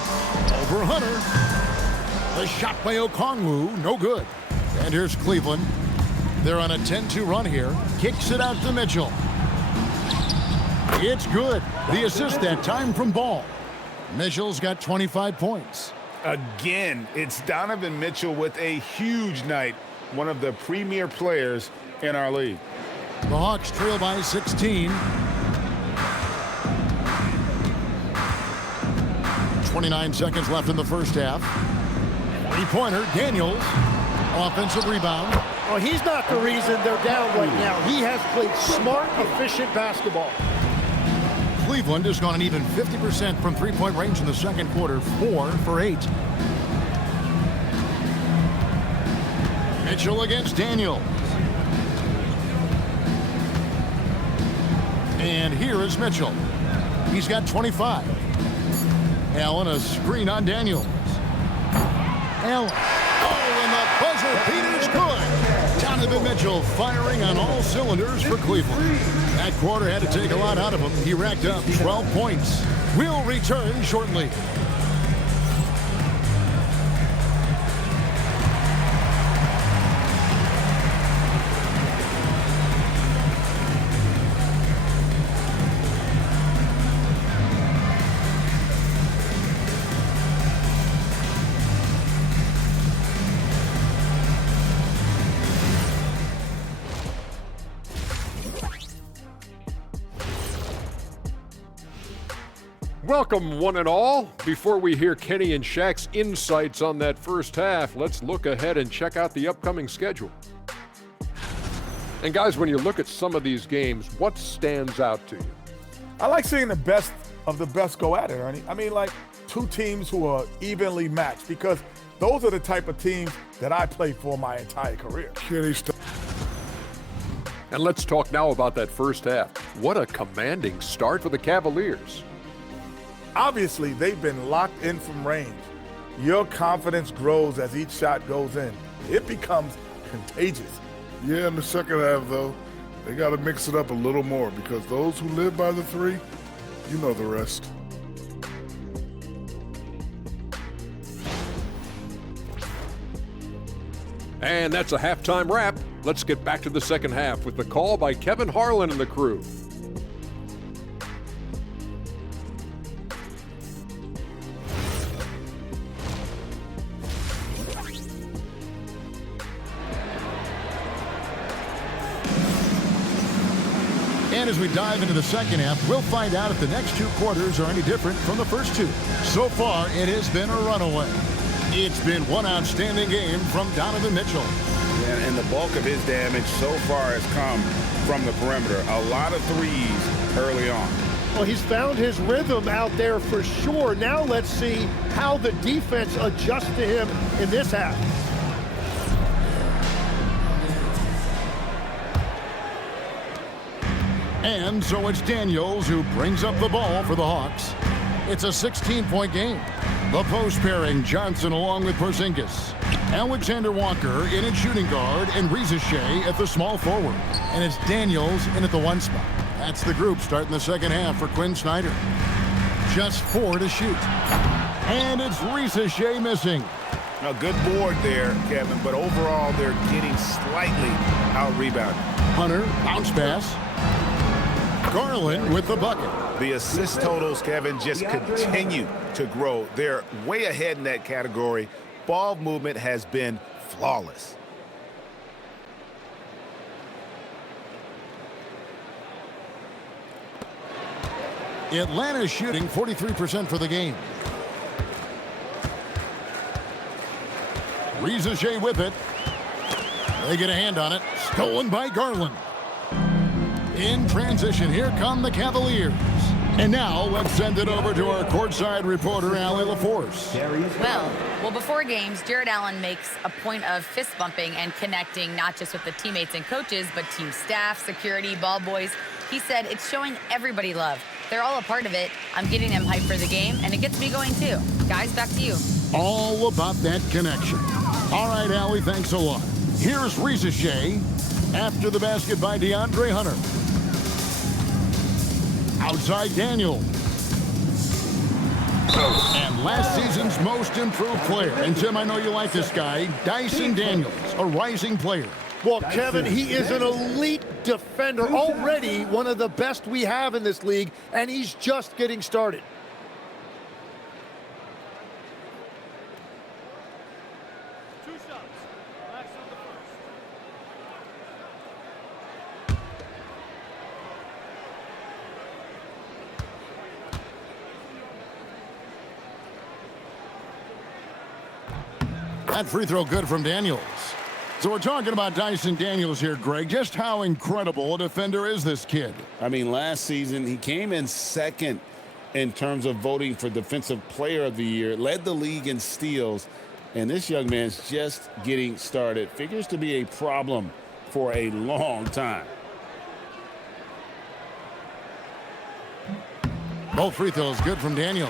Over Hunter. The shot by Okongwu, no good. And here's Cleveland. They're on a 10-2 run here. Kicks it out to Mitchell. It's good. The assist that time from Ball. Mitchell's got 25 points. Again, it's Donovan Mitchell with a huge night, one of the premier players in our league. The Hawks trail by 16. 29 seconds left in the first half. Three-pointer, Daniels. Offensive rebound. Oh, he's not the reason they're down right now. He has played smart, efficient basketball. Cleveland has gone an even 50% from three-point range in the second quarter, 4 for 8. Mitchell against Daniels. And here is Mitchell. He's got 25. Allen, a screen on Daniels. Allen. Oh, and the buzzer beater's good. Donovan Mitchell firing on all cylinders for Cleveland. That quarter had to take a lot out of him. He racked up 12 points. We'll return shortly. Welcome, one and all. Before we hear Kenny and Shaq's insights on that first half, let's look ahead and check out the upcoming schedule. And guys, when you look at some of these games, what stands out to you? I like seeing the best of the best go at it, Ernie. I mean, like two teams who are evenly matched, because those are the type of teams that I played for my entire career. And let's talk now about that first half. What a commanding start for the Cavaliers. Obviously, they've been locked in from range. Your confidence grows as each shot goes in. It becomes contagious. Yeah, in the second half, though, they got to mix it up a little more, because those who live by the three, you know the rest. And that's a halftime wrap. Let's get back to the second half with the call by Kevin Harlan and the crew. And as we dive into the second half, we'll find out if the next two quarters are any different from the first two. So far, it has been a runaway. It's been one outstanding game from Donovan Mitchell. And the bulk of his damage so far has come from the perimeter. A lot of threes early on. Well, he's found his rhythm out there for sure. Now let's see how the defense adjusts to him in this half. And so it's Daniels who brings up the ball for the Hawks. It's a 16-point game. The post pairing, Johnson along with Porzingis. Alexander Walker in at shooting guard and Reza Shai at the small forward. And it's Daniels in at the one spot. That's the group starting the second half for Quinn Snyder. Just 4 to shoot. And it's Reza Shai missing. A good board there, Kevin, but overall they're getting slightly out-rebounded. Hunter, bounce pass. Garland with the bucket. The assist totals, Kevin, just continue to grow. They're way ahead in that category. Ball movement has been flawless. Atlanta shooting 43% for the game. Reza Shai with it. They get a hand on it. Stolen by Garland. In transition, here come the Cavaliers. And now, let's send it over to our courtside reporter, Allie LaForce. Well, before games, Jared Allen makes a point of fist bumping and connecting not just with the teammates and coaches, but team staff, security, ball boys. He said, it's showing everybody love. They're all a part of it. I'm getting them hyped for the game, and it gets me going too. Guys, back to you. All about that connection. All right, Allie, thanks a lot. Here's Reza Shai after the basket by DeAndre Hunter. Outside Daniel. And last season's most improved player. And Tim, I know you like this guy, Dyson Daniels, a rising player. Well, Kevin, he is an elite defender, already one of the best we have in this league, and he's just getting started. That free throw good from Daniels. So we're talking about Dyson Daniels here, Greg. Just how incredible a defender is this kid? I mean, last season, he came in second in terms of voting for Defensive Player of the Year, led the league in steals, and this young man's just getting started. Figures to be a problem for a long time. Both free throws good from Daniels.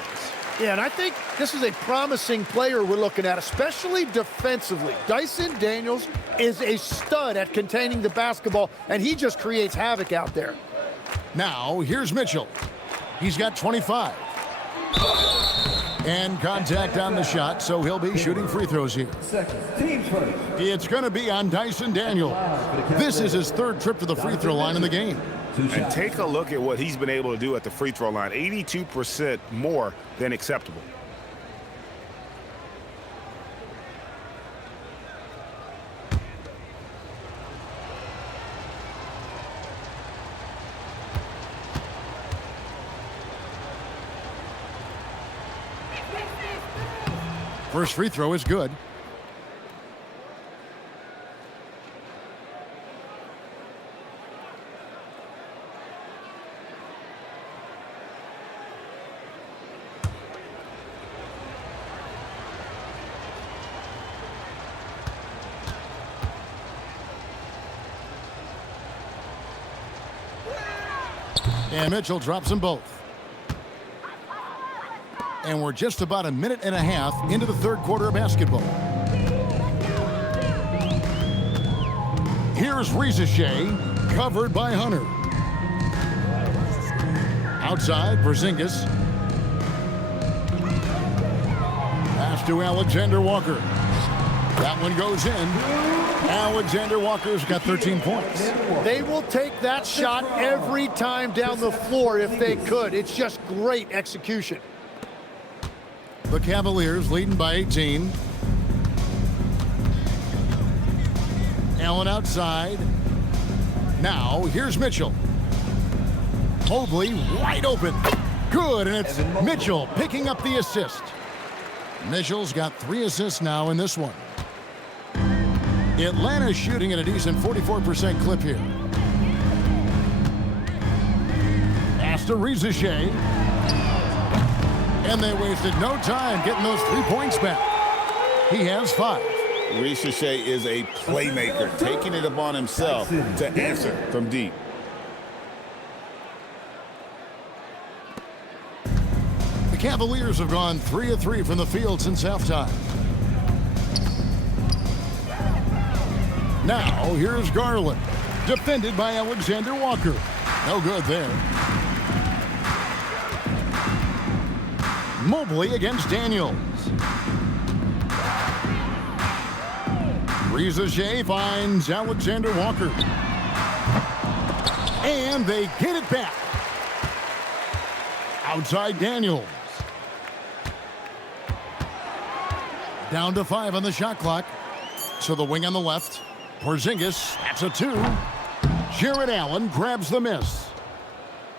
Yeah, and I think this is a promising player we're looking at, especially defensively. Dyson Daniels is a stud at containing the basketball, and he just creates havoc out there. Now, here's Mitchell. He's got 25. And contact on the shot, so he'll be shooting free throws here. It's going to be on Dyson Daniels. This is his third trip to the free throw line in the game. And take a look at what he's been able to do at the free throw line. 82% more than acceptable. First free throw is good. And Mitchell drops them both. And we're just about a minute and a half into the third quarter of basketball. Here's Shai, covered by Hunter. Outside, Porzingis. Pass to Alexander Walker. That one goes in. Alexander Walker's got 13 points. They will take that shot every time down the floor if they could. It's just great execution. The Cavaliers leading by 18. Allen outside. Now, here's Mitchell. Mobley wide open. Good, and it's Mitchell picking up the assist. Mitchell's got 3 assists now in this one. Atlanta's shooting at a decent 44% clip here. Pass to Shai. And they wasted no time getting those 3 points back. He has 5. Shai is a playmaker, taking it upon himself to answer from deep. The Cavaliers have gone 3 of 3 from the field since halftime. Now, here's Garland, defended by Alexander Walker. No good there. Mobley against Daniels. Shai finds Alexander Walker. And they get it back. Outside Daniels. Down to 5 on the shot clock. So the wing on the left. Porzingis, that's a 2. Jared Allen grabs the miss.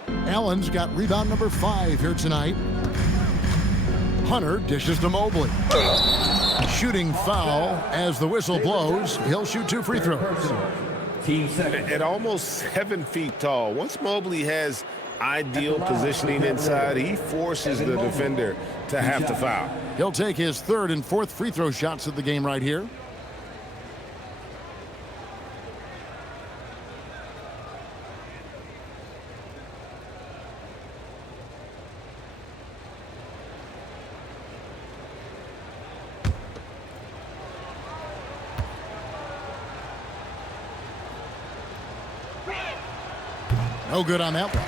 Allen's got rebound number 5 here tonight. Hunter dishes to Mobley. Shooting foul as the whistle blows. He'll shoot 2 free throws. At almost 7 feet tall, once Mobley has ideal positioning inside, he forces the defender to have to foul. He'll take his 3rd and 4th free throw shots of the game right here. No good on that one.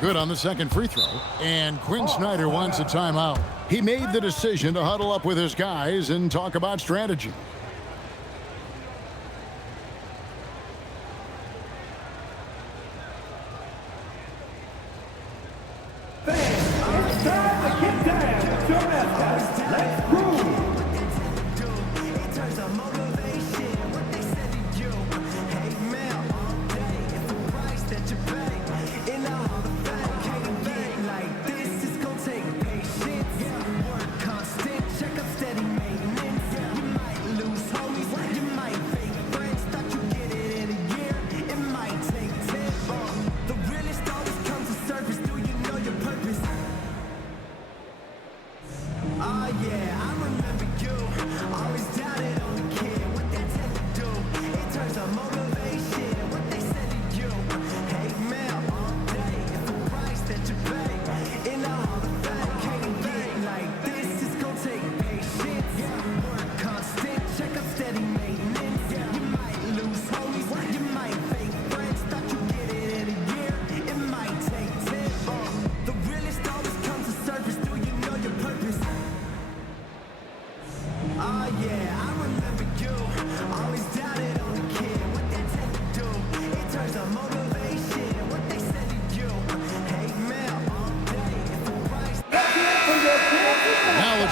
Good on the second free throw. And Quinn Snyder wants a timeout. He made the decision to huddle up with his guys and talk about strategy.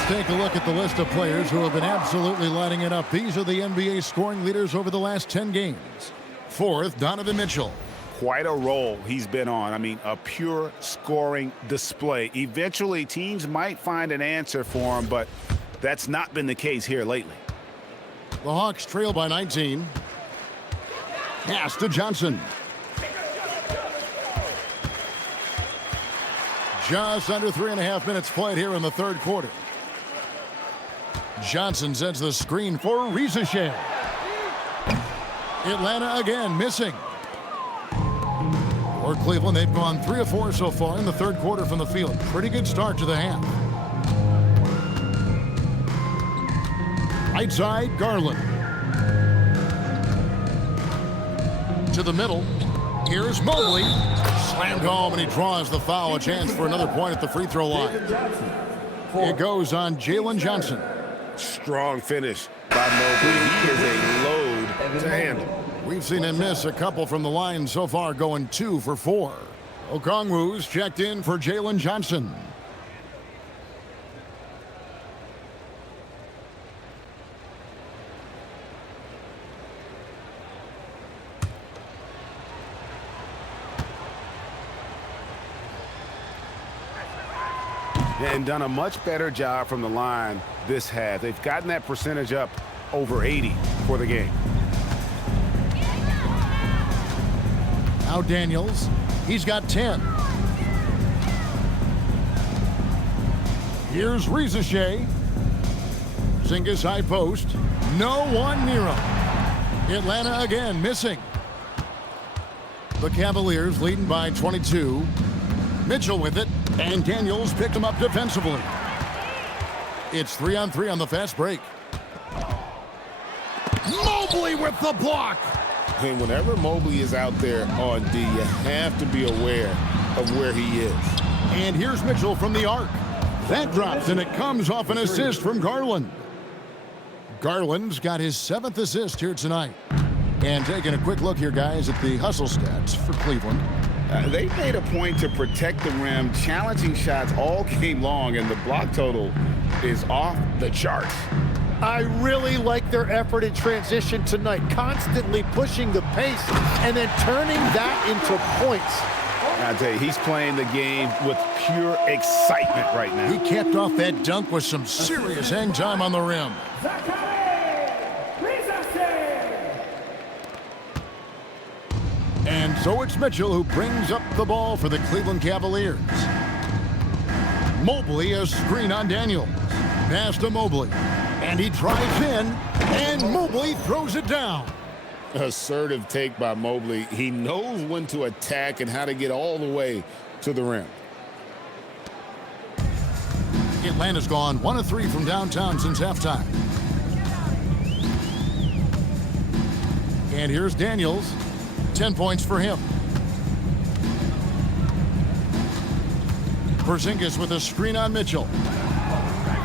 Take a look at the list of players who have been absolutely lighting it up. These are the NBA scoring leaders over the last 10 games. Fourth, Donovan Mitchell. Quite a role he's been on. I mean, a pure scoring display. Eventually, teams might find an answer for him, but that's not been the case here lately. The Hawks trail by 19. Pass to Johnson. Just under 3.5 minutes played here in the third quarter. Johnson sends the screen for Shai. Atlanta again missing. For Cleveland, they've gone 3 of 4 so far in the third quarter from the field. Pretty good start to the half. Right side, Garland. To the middle. Here's Mobley. Slammed home, and he draws the foul. A chance for another point at the free throw line. It goes on Jalen Johnson. Strong finish by Mobley. He is a load to handle. We've seen him miss a couple from the line so far, going 2 for 4. Okongwu's checked in for Jalen Johnson. And done a much better job from the line this half. They've gotten that percentage up over 80 for the game. Now Daniels, he's got 10. Here's Shai. Zingas high post. No one near him. Atlanta again missing. The Cavaliers leading by 22. Mitchell with it, and Daniels picked him up defensively. It's 3-on-3 on the fast break. Mobley with the block. And whenever Mobley is out there on D, you have to be aware of where he is. And here's Mitchell from the arc. That drops, and it comes off an assist from Garland. Garland's got his 7th assist here tonight. And taking a quick look here, guys, at the hustle stats for Cleveland. They made a point to protect the rim, challenging shots all game long, and the block total is off the charts. I really like their effort in transition tonight, constantly pushing the pace and then turning that into points. I tell you, he's playing the game with pure excitement right now. He capped off that dunk with some serious hang time on the rim. And so it's Mitchell who brings up the ball for the Cleveland Cavaliers. Mobley, a screen on Daniels. Pass to Mobley. And he drives in, and Mobley throws it down. Assertive take by Mobley. He knows when to attack and how to get all the way to the rim. Atlanta's gone 1 of 3 from downtown since halftime. And here's Daniels. 10 points for him. Porzingis with a screen on Mitchell.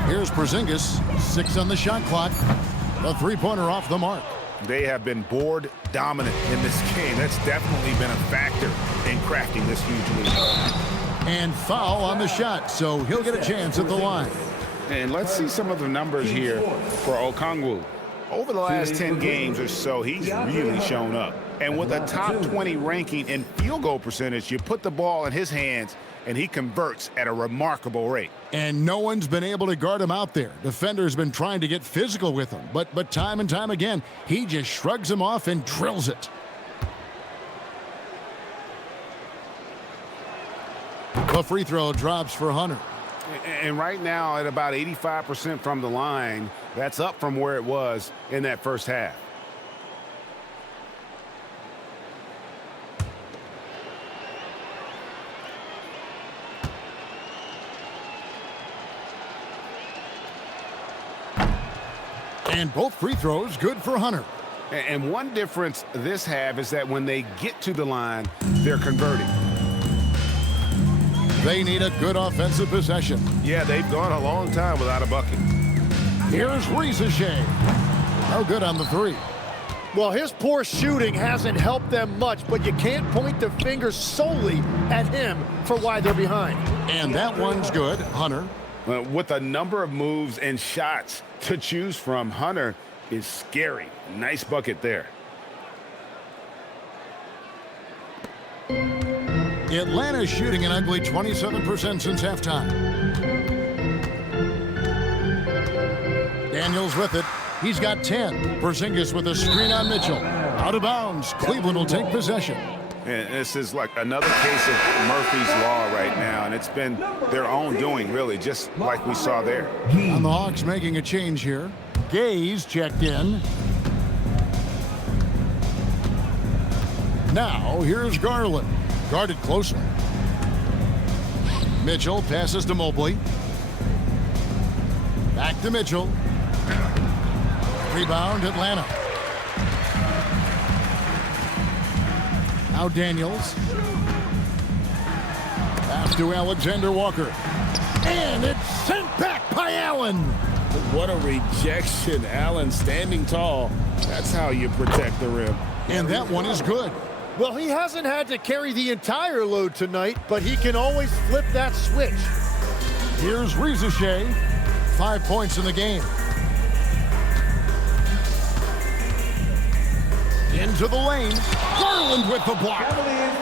Here's Porzingis, 6 on the shot clock. The three-pointer off the mark. They have been board dominant in this game. That's definitely been a factor in crafting this huge lead. And foul on the shot, so he'll get a chance at the line. And let's see some of the numbers here for Okongwu. Over the last 10 games or so, he's really shown up. And with a top 20 ranking in field goal percentage, you put the ball in his hands, and he converts at a remarkable rate. And no one's been able to guard him out there. Defenders been trying to get physical with him, but time and time again, he just shrugs him off and drills it. The free throw drops for Hunter. And right now, at about 85% from the line, that's up from where it was in that first half. And both free throws good for Hunter. And one difference this half is that when they get to the line, they're converting. They need a good offensive possession. Yeah, they've gone a long time without a bucket. Here's Shai. No good on the three. Well, his poor shooting hasn't helped them much, but you can't point the finger solely at him for why they're behind. And that one's good, Hunter. With a number of moves and shots to choose from, Hunter is scary. Nice bucket there. Atlanta's shooting an ugly 27% since halftime. Daniels with it. He's got 10. Porzingis with a screen on Mitchell. Out of bounds. Cleveland will take possession. And this is like another case of Murphy's Law right now, and it's been their own doing, really, just like we saw there. And the Hawks making a change here. Gaze checked in. Now, here's Garland. Guarded closely. Mitchell passes to Mobley. Back to Mitchell. Rebound, Atlanta. Now Daniels. Pass to Alexander Walker. And it's sent back by Allen. What a rejection. Allen standing tall. That's how you protect the rim. And that one is good. Well, he hasn't had to carry the entire load tonight, but he can always flip that switch. Here's Shai. 5 points in the game. Into the lane. Garland with the block.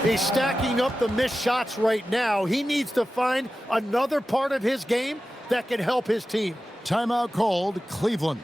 He's stacking up the missed shots right now. He needs to find another part of his game that can help his team. Timeout called, Cleveland.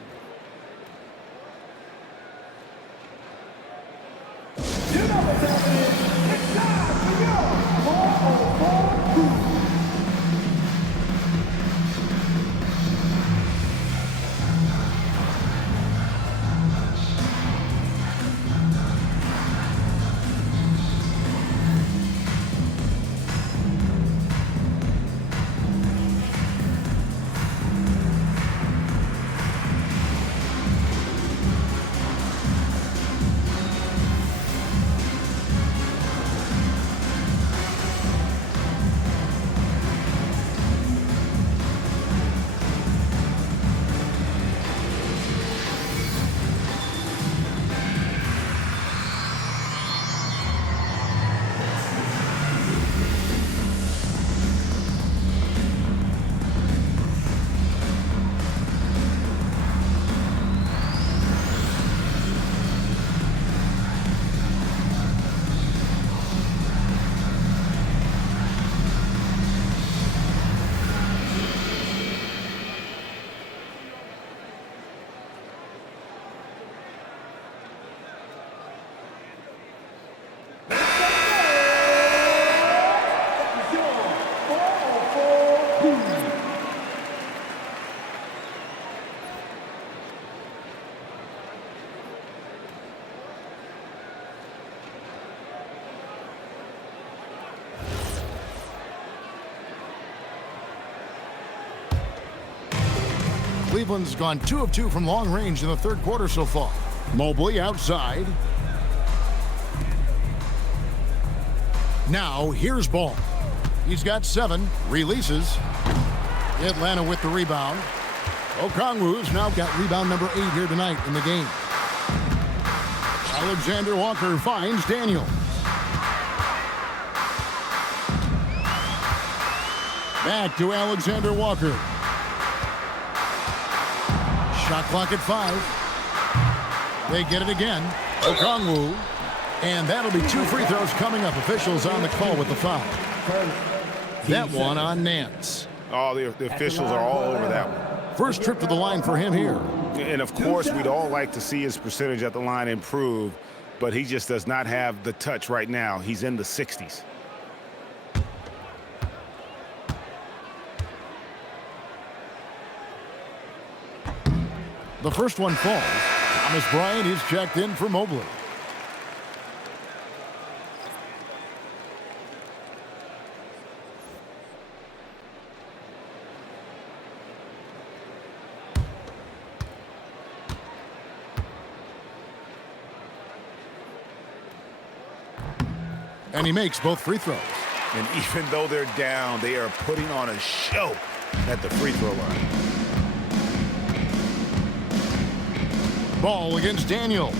Cleveland's gone 2 of 2 from long range in the third quarter so far. Mobley outside. Now here's Ball. He's got 7. Releases. Atlanta with the rebound. Okongwu's now got rebound number 8 here tonight in the game. Alexander Walker finds Daniels. Back to Alexander Walker. Shot clock at 5. They get it again. Okongwu. And that'll be 2 free throws coming up. Officials on the call with the foul. That one on Nance. Oh, the officials are all over that one. First trip to the line for him here. And, of course, we'd all like to see his percentage at the line improve, but he just does not have the touch right now. He's in the 60s. The first one falls. Thomas Bryant is checked in for Mobley. And he makes both free throws. And even though they're down, they are putting on a show at the free throw line. Ball against Daniels.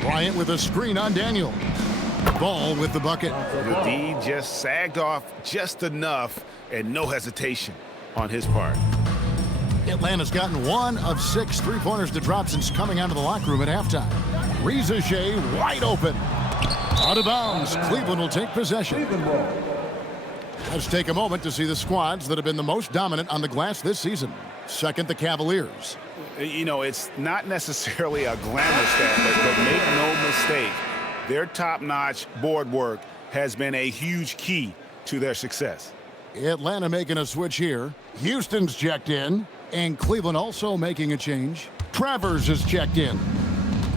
Bryant with a screen on Daniels. Ball with the bucket. The D just sagged off just enough and no hesitation on his part. Atlanta's gotten 1 of 6 three-pointers to drop since coming out of the locker room at halftime. Shai wide open. Out of bounds. Cleveland will take possession. Let's take a moment to see the squads that have been the most dominant on the glass this season. Second, the Cavaliers. You know, it's not necessarily a glamour stat, but make no mistake, their top-notch board work has been a huge key to their success. Atlanta making a switch here. Houston's checked in, and Cleveland also making a change. Travers is checked in.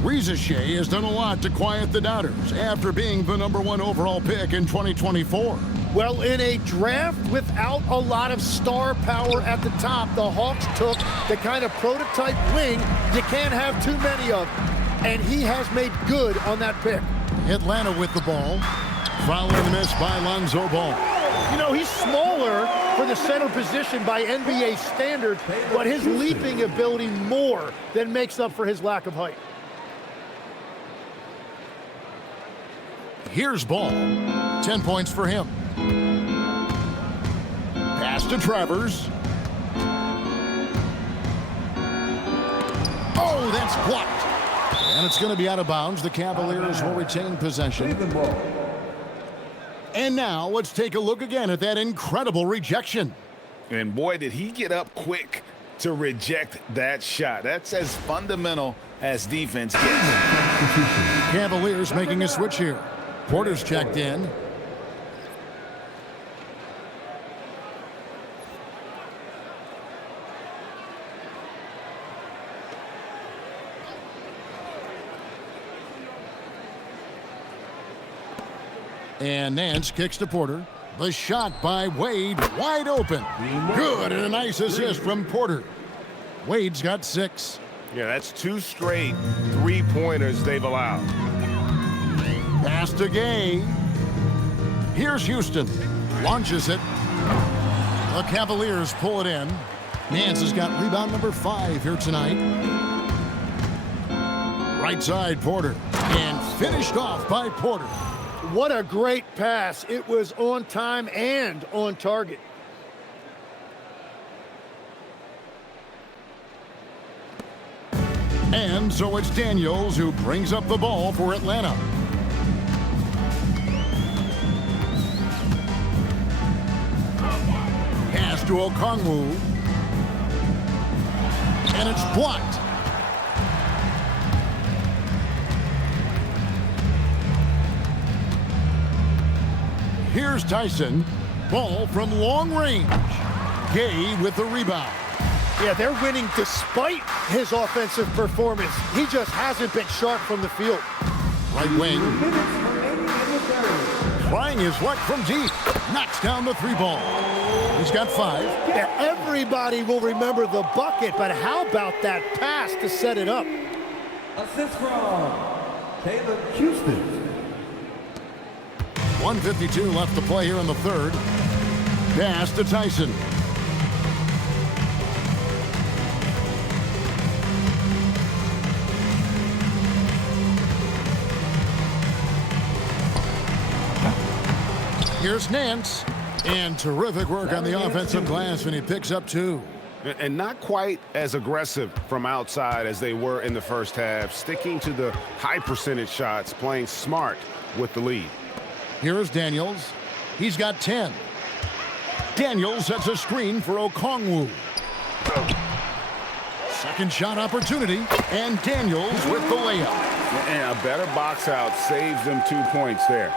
Shai has done a lot to quiet the doubters after being the #1 overall pick in 2024. Well, in a draft without a lot of star power at the top, the Hawks took the kind of prototype wing you can't have too many of. And he has made good on that pick. Atlanta with the ball. Foul and miss by Lonzo Ball. You know, he's smaller for the center position by NBA standards, but his leaping ability more than makes up for his lack of height. Here's Ball. 10 points for him. Pass to Travers. Oh, that's blocked. And it's going to be out of bounds. The Cavaliers will retain possession. And now let's take a look again at that incredible rejection. And boy, did he get up quick to reject that shot. That's as fundamental as defense gets. Cavaliers making a switch here. Porter's checked in. And Nance kicks to Porter. The shot by Wade, wide open. Good, and a nice assist from Porter. Wade's got 6. Yeah, that's 2 straight three-pointers they've allowed. Pass to Gay. Here's Houston. Launches it. The Cavaliers pull it in. Nance has got rebound number 5 here tonight. Right side, Porter. And finished off by Porter. What a great pass. It was on time and on target. And so it's Daniels who brings up the ball for Atlanta. Pass to Okongwu. And it's blocked. Here's Tyson. Ball from long range. Gay with the rebound. Yeah, they're winning despite his offensive performance. He just hasn't been sharp from the field. Right wing. Trying his luck from deep. Knocks down the 3 ball. He's got 5. Yeah, everybody will remember the bucket, but how about that pass to set it up? Assist from Caleb Houston. 1:52 left to play here in the third. Pass to Tyson. Here's Nance. And terrific work on the offensive glass, and he picks up 2. And not quite as aggressive from outside as they were in the first half, sticking to the high percentage shots, playing smart with the lead. Here is Daniels. He's got 10. Daniels sets a screen for Okongwu. Second shot opportunity, and Daniels with the layup. And a better box out saves them 2 points there.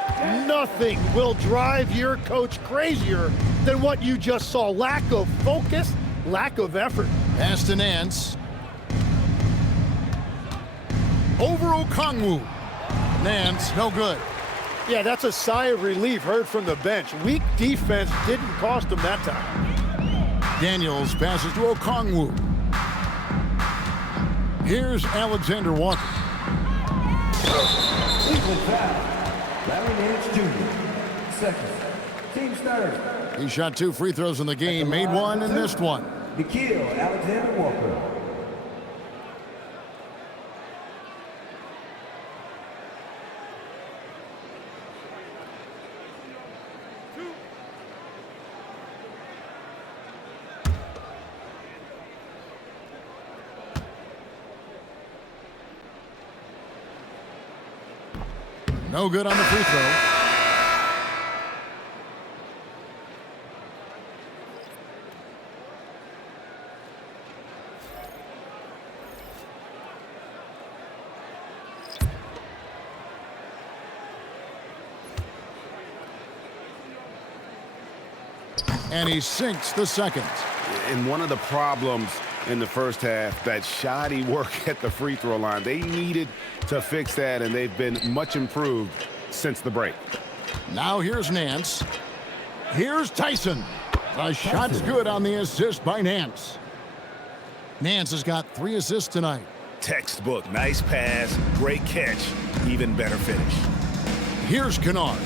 Nothing will drive your coach crazier than what you just saw. Lack of focus, lack of effort. Pass to Nance. Over Okongwu. Nance, no good. Yeah, that's a sigh of relief heard from the bench. Weak defense didn't cost him that time. Daniels passes to Okongwu. Here's Alexander Walker. Cleveland foul. Larry Nance Jr. Second. Team's third. He shot 2 free throws in the game, made 1 and missed 1. Nikhil Alexander Walker. No good on the free throw. And he sinks the second. And one of the problems in the first half, that shoddy work at the free throw line. They needed to fix that, and they've been much improved since the break. Now here's Nance. Here's Tyson. The shot's good on the assist by Nance. Nance has got 3 assists tonight. Textbook, nice pass, great catch, even better finish. Here's Kennard.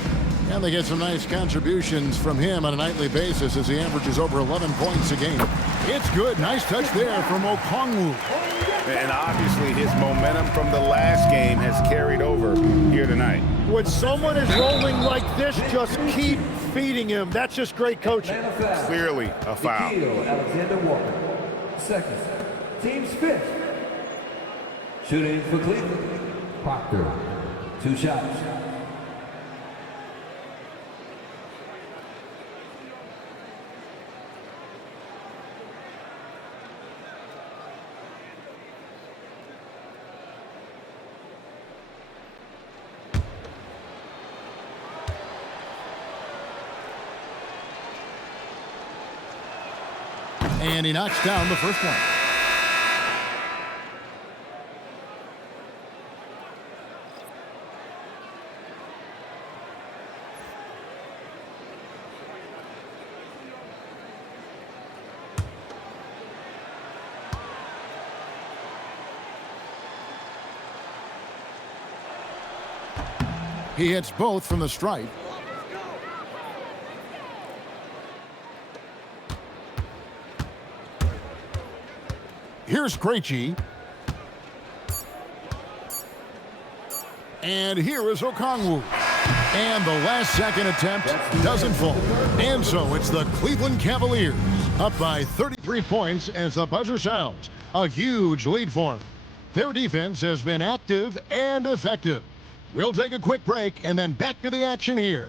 And they get some nice contributions from him on a nightly basis as he averages over 11 points a game. It's good. Nice touch there from Okongwu. And obviously his momentum from the last game has carried over here tonight. When someone is rolling like this, just keep feeding him. That's just great coaching. Clearly a foul. Nikhil Alexander Walker. Second. Team's fifth. Shooting for Cleveland. Proctor. 2 shots. And he knocks down the first one. He hits both from the stripe. Here's Krejci. And here is Okongwu. And the last second attempt doesn't fall. And so it's the Cleveland Cavaliers up by 33 points as the buzzer sounds. A huge lead for them. Their defense has been active and effective. We'll take a quick break and then back to the action here.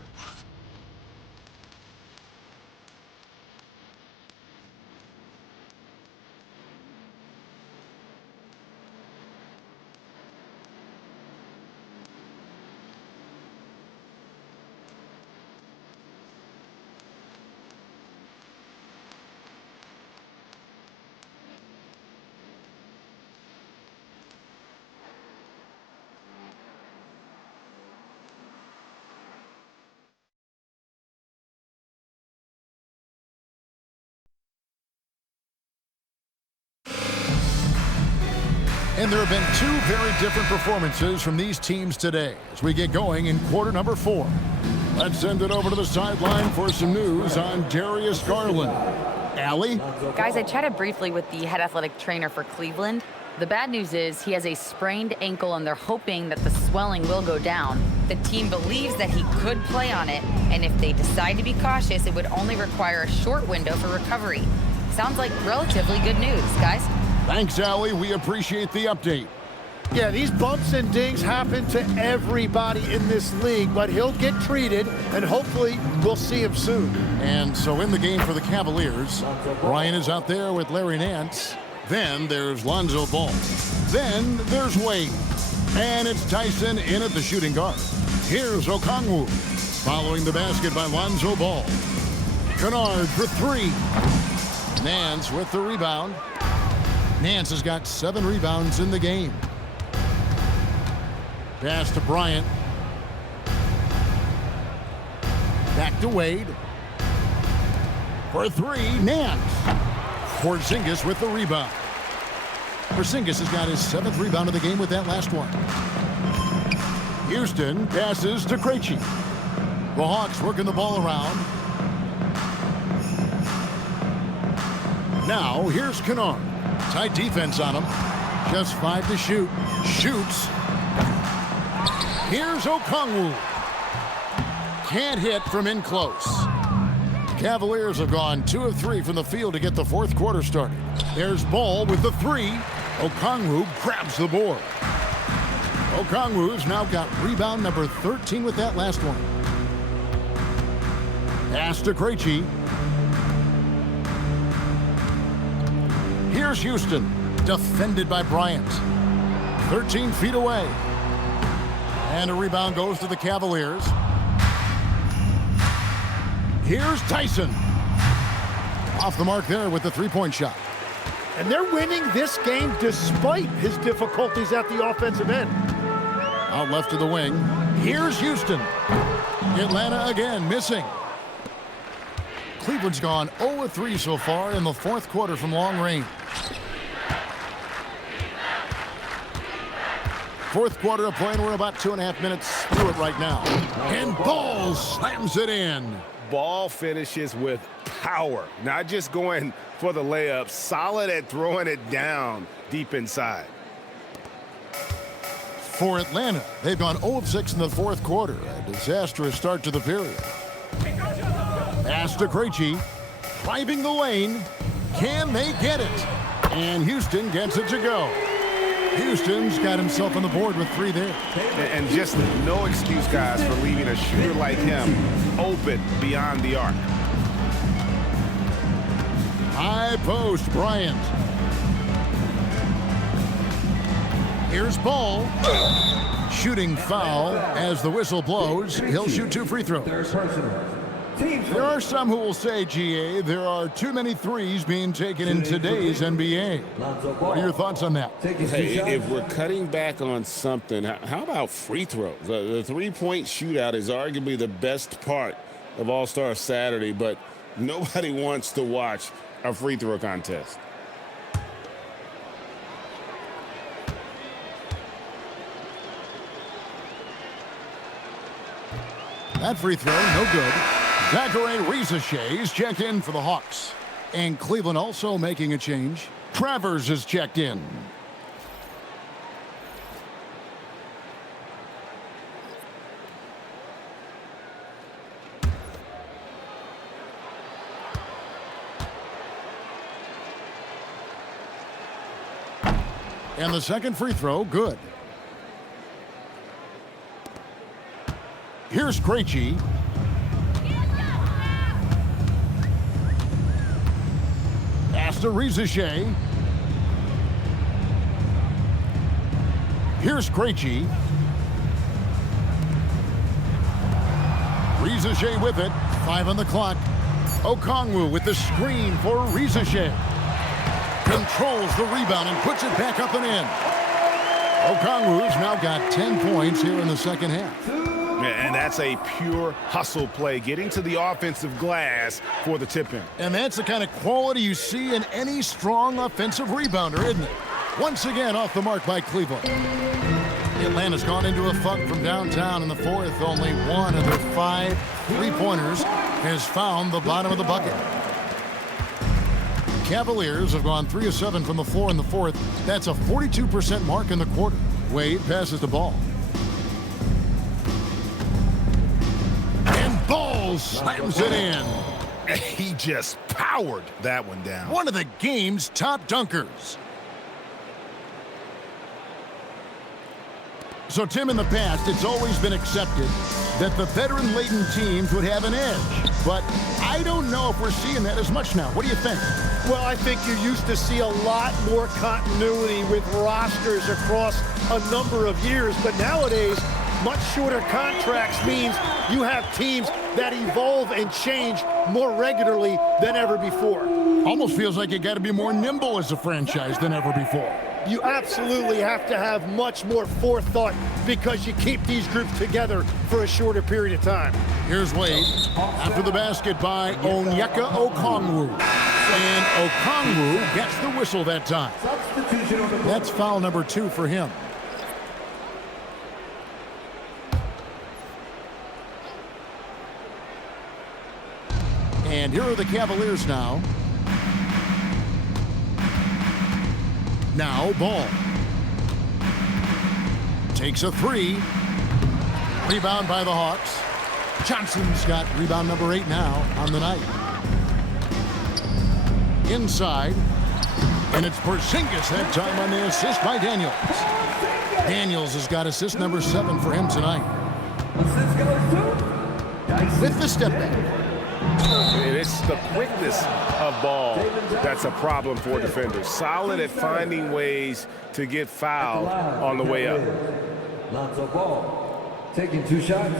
And there have been 2 very different performances from these teams today as we get going in quarter number 4. Let's send it over to the sideline for some news on Darius Garland. Allie? Guys, I chatted briefly with the head athletic trainer for Cleveland. The bad news is he has a sprained ankle, and they're hoping that the swelling will go down. The team believes that he could play on it, and if they decide to be cautious, it would only require a short window for recovery. Sounds like relatively good news, guys. Thanks, Allie. We appreciate the update. Yeah, these bumps and dings happen to everybody in this league, but he'll get treated, and hopefully we'll see him soon. And so in the game for the Cavaliers, Brian is out there with Larry Nance. Then there's Lonzo Ball. Then there's Wade. And it's Tyson in at the shooting guard. Here's Okongwu. Following the basket by Lonzo Ball. Kennard for three. Nance with the rebound. Nance has got 7 rebounds in the game. Pass to Bryant. Back to Wade. For three, Nance. Porzingis with the rebound. Porzingis has got his 7th rebound of the game with that last one. Houston passes to Krejci. The Hawks working the ball around. Now here's Kennard. Tight defense on him. Just 5 to shoot. Shoots. Here's Okongwu. Can't hit from in close. Cavaliers have gone 2 of 3 from the field to get the 4th quarter started. There's Ball with the 3. Okongwu grabs the board. Okongwu's now got rebound number 13 with that last one. Pass to Krejci. Here's Houston, defended by Bryant. 13 feet away. And a rebound goes to the Cavaliers. Here's Tyson. Off the mark there with the three-point shot. And they're winning this game despite his difficulties at the offensive end. Out left to the wing. Here's Houston. Atlanta again missing. Cleveland's gone 0 of 3 so far in the 4th quarter from long range. 4th quarter of play, and we're about 2.5 minutes through it right now. And Ball slams it in. Ball finishes with power, not just going for the layup, solid at throwing it down deep inside. For Atlanta, they've gone 0 of 6 in the 4th quarter. A disastrous start to the period. Pass to Krejci. Driving the lane. Can they get it? And Houston gets it to go. Houston's got himself on the board with 3 there. And just no excuse, guys, for leaving a shooter like him open beyond the arc. High post, Bryant. Here's Ball. Shooting foul as the whistle blows. He'll shoot 2 free throws. There are some who will say, GA, there are too many threes being taken in today's NBA. What are your thoughts on that? Hey, if we're cutting back on something, how about free throws? The three-point shootout is arguably the best part of All-Star Saturday, but nobody wants to watch a free throw contest. That free throw, no good. Zachary Riza-Shai's checked in for the Hawks. And Cleveland also making a change. Travers is checked in. And the second free throw, good. Here's Krejci. Pass to Riza-Shai. Here's Krejci. Riza-Shai with it. 5 on the clock. Okongwu with the screen for Riza-Shai. Controls the rebound and puts it back up and in. Okongwu's now got 10 points here in the second half. And that's a pure hustle play, getting to the offensive glass for the tip-in. And that's the kind of quality you see in any strong offensive rebounder, isn't it? Once again, off the mark by Cleveland. Atlanta's gone into a funk from downtown in the 4th. Only 1 of their 5 three-pointers has found the bottom of the bucket. Cavaliers have gone 3 of 7 from the floor in the fourth. That's a 42% mark in the quarter. Wade passes the ball. And Ball slams it in. He just powered that one down. One of the game's top dunkers. So, Tim, in the past, it's always been accepted that the veteran-laden teams would have an edge. But I don't know if we're seeing that as much now. What do you think? Well, I think you used to see a lot more continuity with rosters across a number of years. But nowadays, much shorter contracts means you have teams that evolve and change more regularly than ever before. Almost feels like you got to be more nimble as a franchise than ever before. You absolutely have to have much more forethought because you keep these groups together for a shorter period of time. Here's Wade after the basket by Onyeka Okongwu. And Okongwu gets the whistle that time. That's foul number 2 for him. And here are the Cavaliers now. Now Ball. Takes a 3. Rebound by the Hawks. Johnson's got rebound number 8 now on the night. Inside. And it's Porzingis that time on the assist by Daniels. Daniels has got assist number 7 for him tonight. With the step back. It's the quickness of Ball that's a problem for defenders. Solid at finding ways to get fouled on the way up. Lonzo Ball taking 2 shots.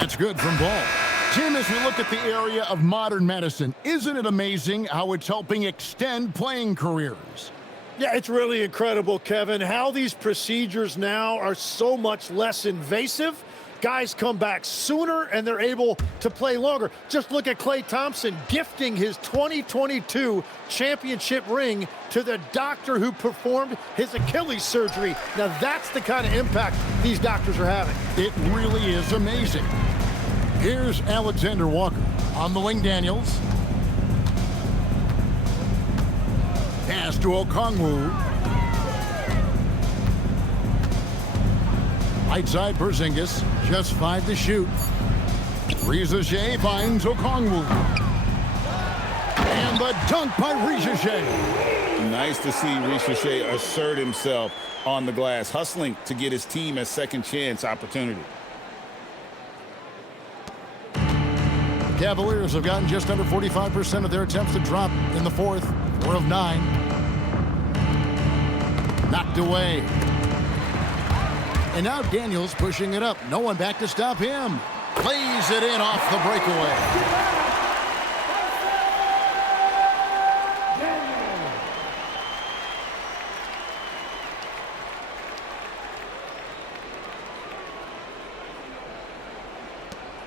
That's good from Ball. Tim, as we look at the area of modern medicine, isn't it amazing how it's helping extend playing careers? Yeah, it's really incredible, Kevin, how these procedures now are so much less invasive. Guys come back sooner and they're able to play longer. Just look at Klay Thompson gifting his 2022 championship ring to the doctor who performed his Achilles surgery. Now that's the kind of impact these doctors are having. It really is amazing. Here's Alexander Walker on the wing. Daniels. Pass to Okongwu. Right side Porzingis, just 5 to shoot. Shai finds Okongwu. And the dunk by Shai. Nice to see Shai assert himself on the glass, hustling to get his team a second chance opportunity. Cavaliers have gotten just under 45% of their attempts to drop in the fourth. 4 of 9. Knocked away. And now Daniels pushing it up. No one back to stop him. Plays it in off the breakaway.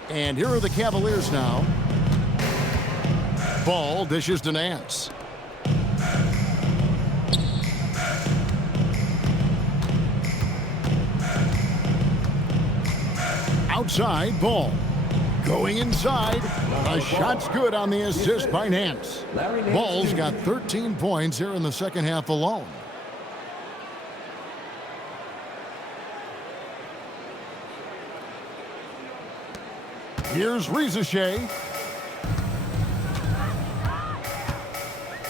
And here are the Cavaliers now. Ball dishes to Nance. Outside, Ball. Going inside. A shot's good on the assist by Nance. Ball's got 13 points here in the second half alone. Here's Shai.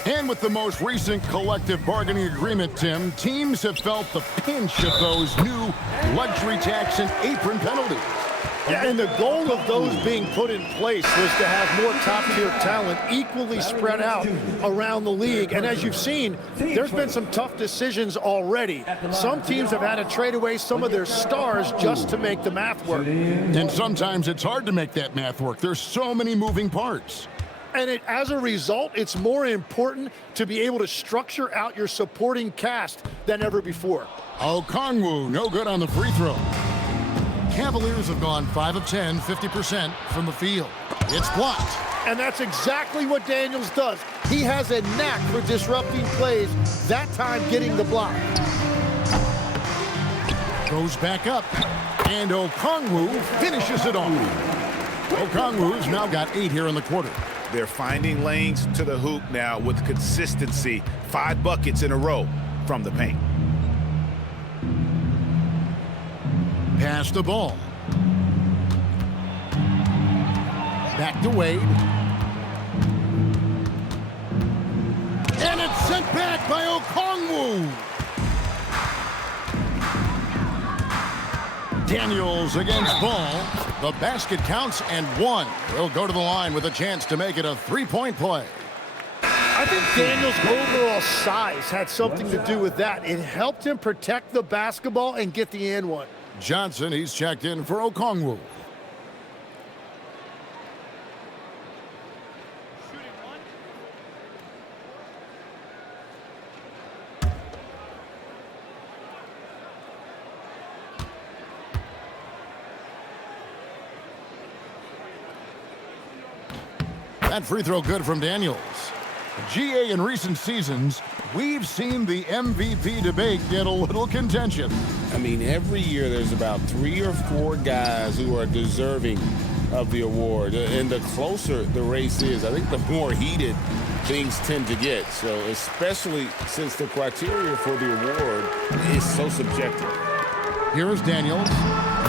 And with the most recent collective bargaining agreement, Tim, teams have felt the pinch of those new luxury tax and apron penalties. Yeah, and the goal of those being put in place was to have more top-tier talent equally spread out around the league. And as you've seen, there's been some tough decisions already. Some teams have had to trade away some of their stars just to make the math work. And sometimes it's hard to make that math work. There's so many moving parts. And as a result, it's more important to be able to structure out your supporting cast than ever before. Okongwu, no good on the free throw. Cavaliers have gone 5 of 10, 50% from the field. It's blocked. And that's exactly what Daniels does. He has a knack for disrupting plays, that time getting the block. Goes back up, and Okongwu finishes it off. Okongwu's now got 8 here in the quarter. They're finding lanes to the hoop now with consistency. 5 buckets in a row from the paint. Pass the ball. Back to Wade. And it's sent back by Okongwu. Daniels against Ball. The basket counts and 1. He'll go to the line with a chance to make it a 3-point play. I think Daniels' overall size had something to do with that. It helped him protect the basketball and get the and one. Johnson, he's checked in for Okongwu. That free throw good from Daniels. GA, in recent seasons, we've seen the MVP debate get a little contentious. I mean, every year there's about 3 or 4 guys who are deserving of the award. And the closer the race is, I think the more heated things tend to get. So especially since the criteria for the award is so subjective. Here's Daniels.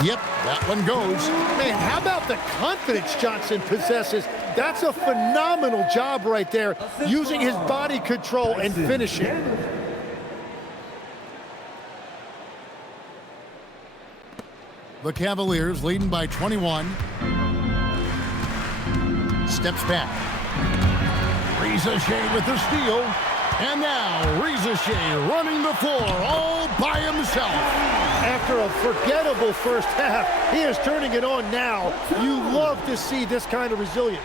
Yep, that one goes. Man, how about the confidence Johnson possesses? That's a phenomenal job right there, using his body control and finishing. The Cavaliers leading by 21. Steps back. Reza Shai with the steal. And now Reza Shai running the floor all by himself. After a forgettable first half, he is turning it on now. You love to see this kind of resilience.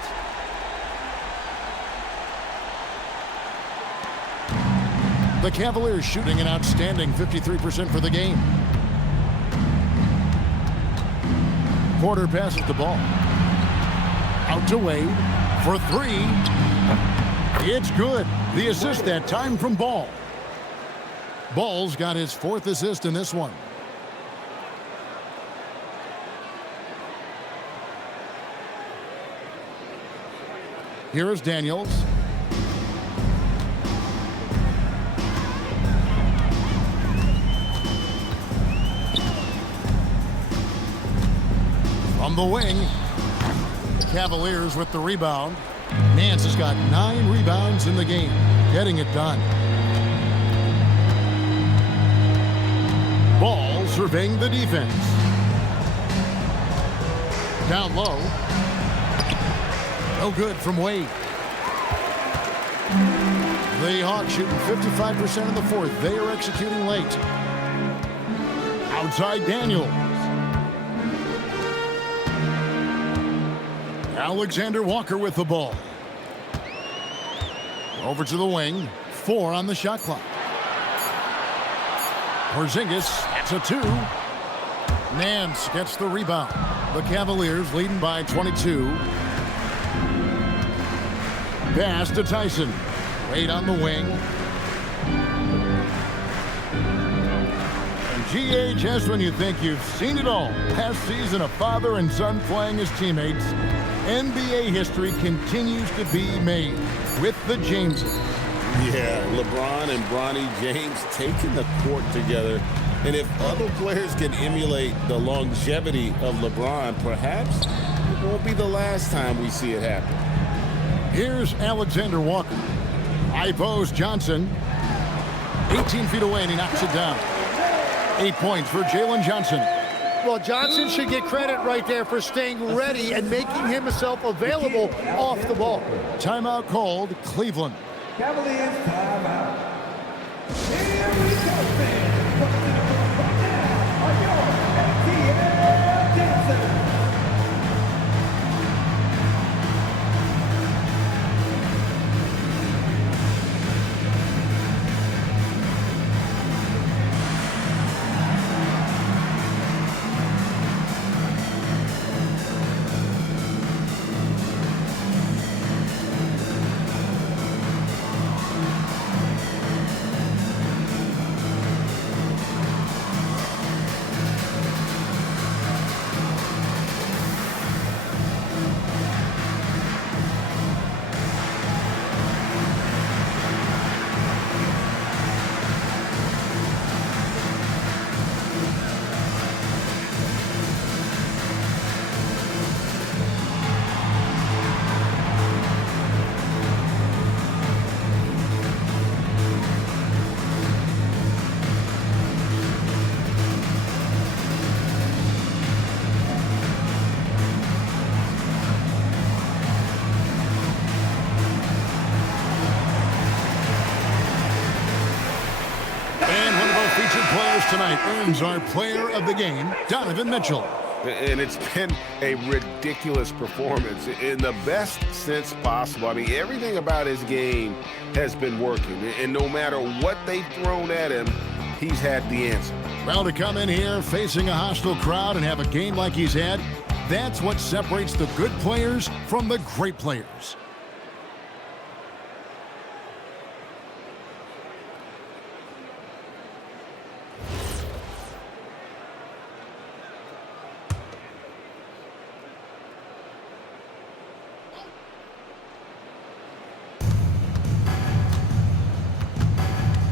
The Cavaliers shooting an outstanding 53% for the game. Porter passes the ball. Out to Wade for 3. It's good. The assist that time from Ball. Ball's got his 4th assist in this one. Here is Daniels. From the wing, Cavaliers with the rebound. Nance has got 9 rebounds in the game, getting it done. Ball surveying the defense. Down low. No good from Wade. The Hawks shooting 55% in the 4th. They are executing late. Outside Daniels. Alexander Walker with the ball. Over to the wing. 4 on the shot clock. Porzingis, that's a 2. Nance gets the rebound. The Cavaliers leading by 22. Pass to Tyson. Wade on the wing. And GA, just when you think you've seen it all. Last season, a father and son playing as teammates. NBA history continues to be made with the Jameses. Yeah, LeBron and Bronny James taking the court together. And if other players can emulate the longevity of LeBron, perhaps it won't be the last time we see it happen. Here's Alexander Walker. High post Johnson. 18 feet away, and he knocks it down. 8 points for Jalen Johnson. Well, Johnson should get credit right there for staying ready and making himself available off the ball. Timeout called, Cleveland. Cavaliers timeout. Here we go, fans. Welcome to the court right now are your ATL dancers. tonight earns our player of the game, Donovan Mitchell. And it's been a ridiculous performance in the best sense possible. I mean, everything about his game has been working. And no matter what they've thrown at him, he's had the answer. Well, to come in here facing a hostile crowd and have a game like he's had, that's what separates the good players from the great players.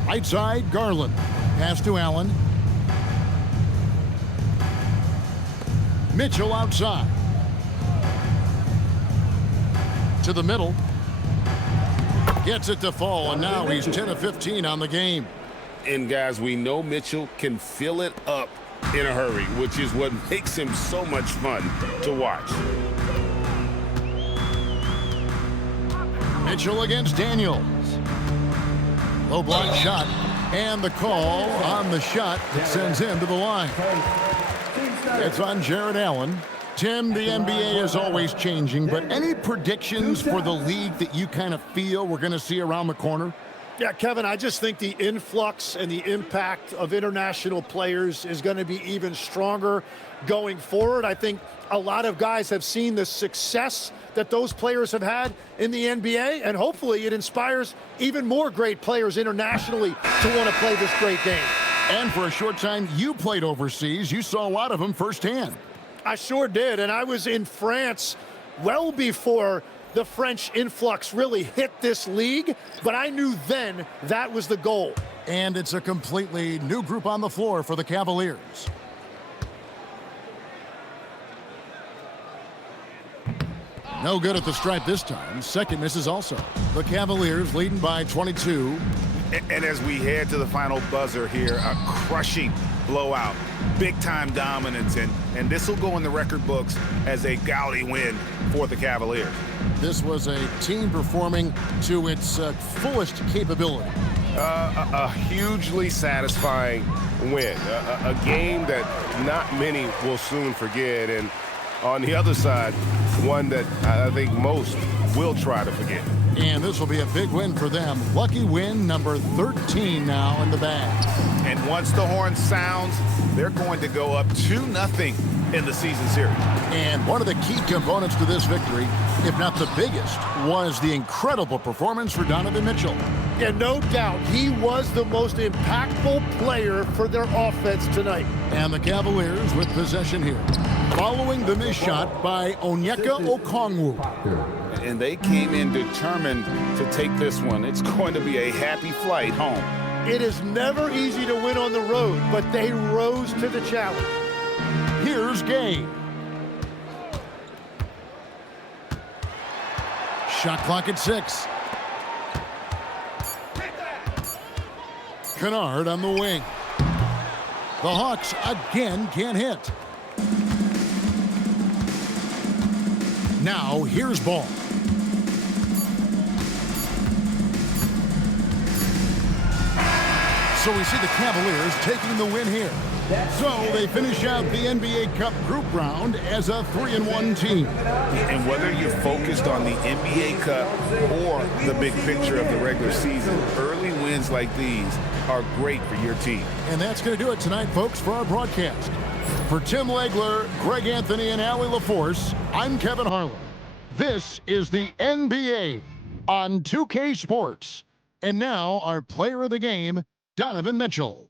Right side, Garland. Pass to Allen. Mitchell outside. To the middle. Gets it to fall, and now he's 10 of 15 on the game. And guys, we know Mitchell can fill it up in a hurry, which is what makes him so much fun to watch. Mitchell against Daniels. Low block shot, and the call on the shot that sends him to the line. It's on Jared Allen. Tim, the NBA is always changing, but any predictions for the league that you kind of feel we're going to see around the corner? Yeah, Kevin, I just think the influx and the impact of international players is going to be even stronger going forward. I think a lot of guys have seen the success that those players have had in the NBA, and hopefully it inspires even more great players internationally to want to play this great game. And for a short time, you played overseas. You saw a lot of them firsthand. I sure did, and I was in France well before the French influx really hit this league, but I knew then that was the goal. And it's a completely new group on the floor for the Cavaliers. No good at the stripe this time. Second misses also. The Cavaliers leading by 22. And as we head to the final buzzer here, a crushing blowout, big-time dominance, and this will go in the record books as a gaudy win for the Cavaliers. This was a team performing to its fullest capability. A hugely satisfying win, a game that not many will soon forget, and on the other side, one that I think most will try to forget. And this will be a big win for them. Lucky win number 13 now in the bag. And once the horn sounds, they're going to go up 2-0 in the season series. And one of the key components to this victory, if not the biggest, was the incredible performance for Donovan Mitchell. Yeah, no doubt, he was the most impactful player for their offense tonight. And the Cavaliers with possession here, following the missed shot by Onyeka Okongwu. And they came in determined to take this one. It's going to be a happy flight home. It is never easy to win on the road, but they rose to the challenge. Here's Gay. Shot clock at 6. Kennard on the wing. The Hawks again can't hit. Now here's Ball. So we see the Cavaliers taking the win here. So they finish out the NBA Cup group round as a 3-1 team. And whether you're focused on the NBA Cup or the big picture of the regular season, early wins like these are great for your team. And that's going to do it tonight, folks, for our broadcast. For Tim Legler, Greg Anthony, and Allie LaForce, I'm Kevin Harlan. This is the NBA on 2K Sports. And now our player of the game, Donovan Mitchell.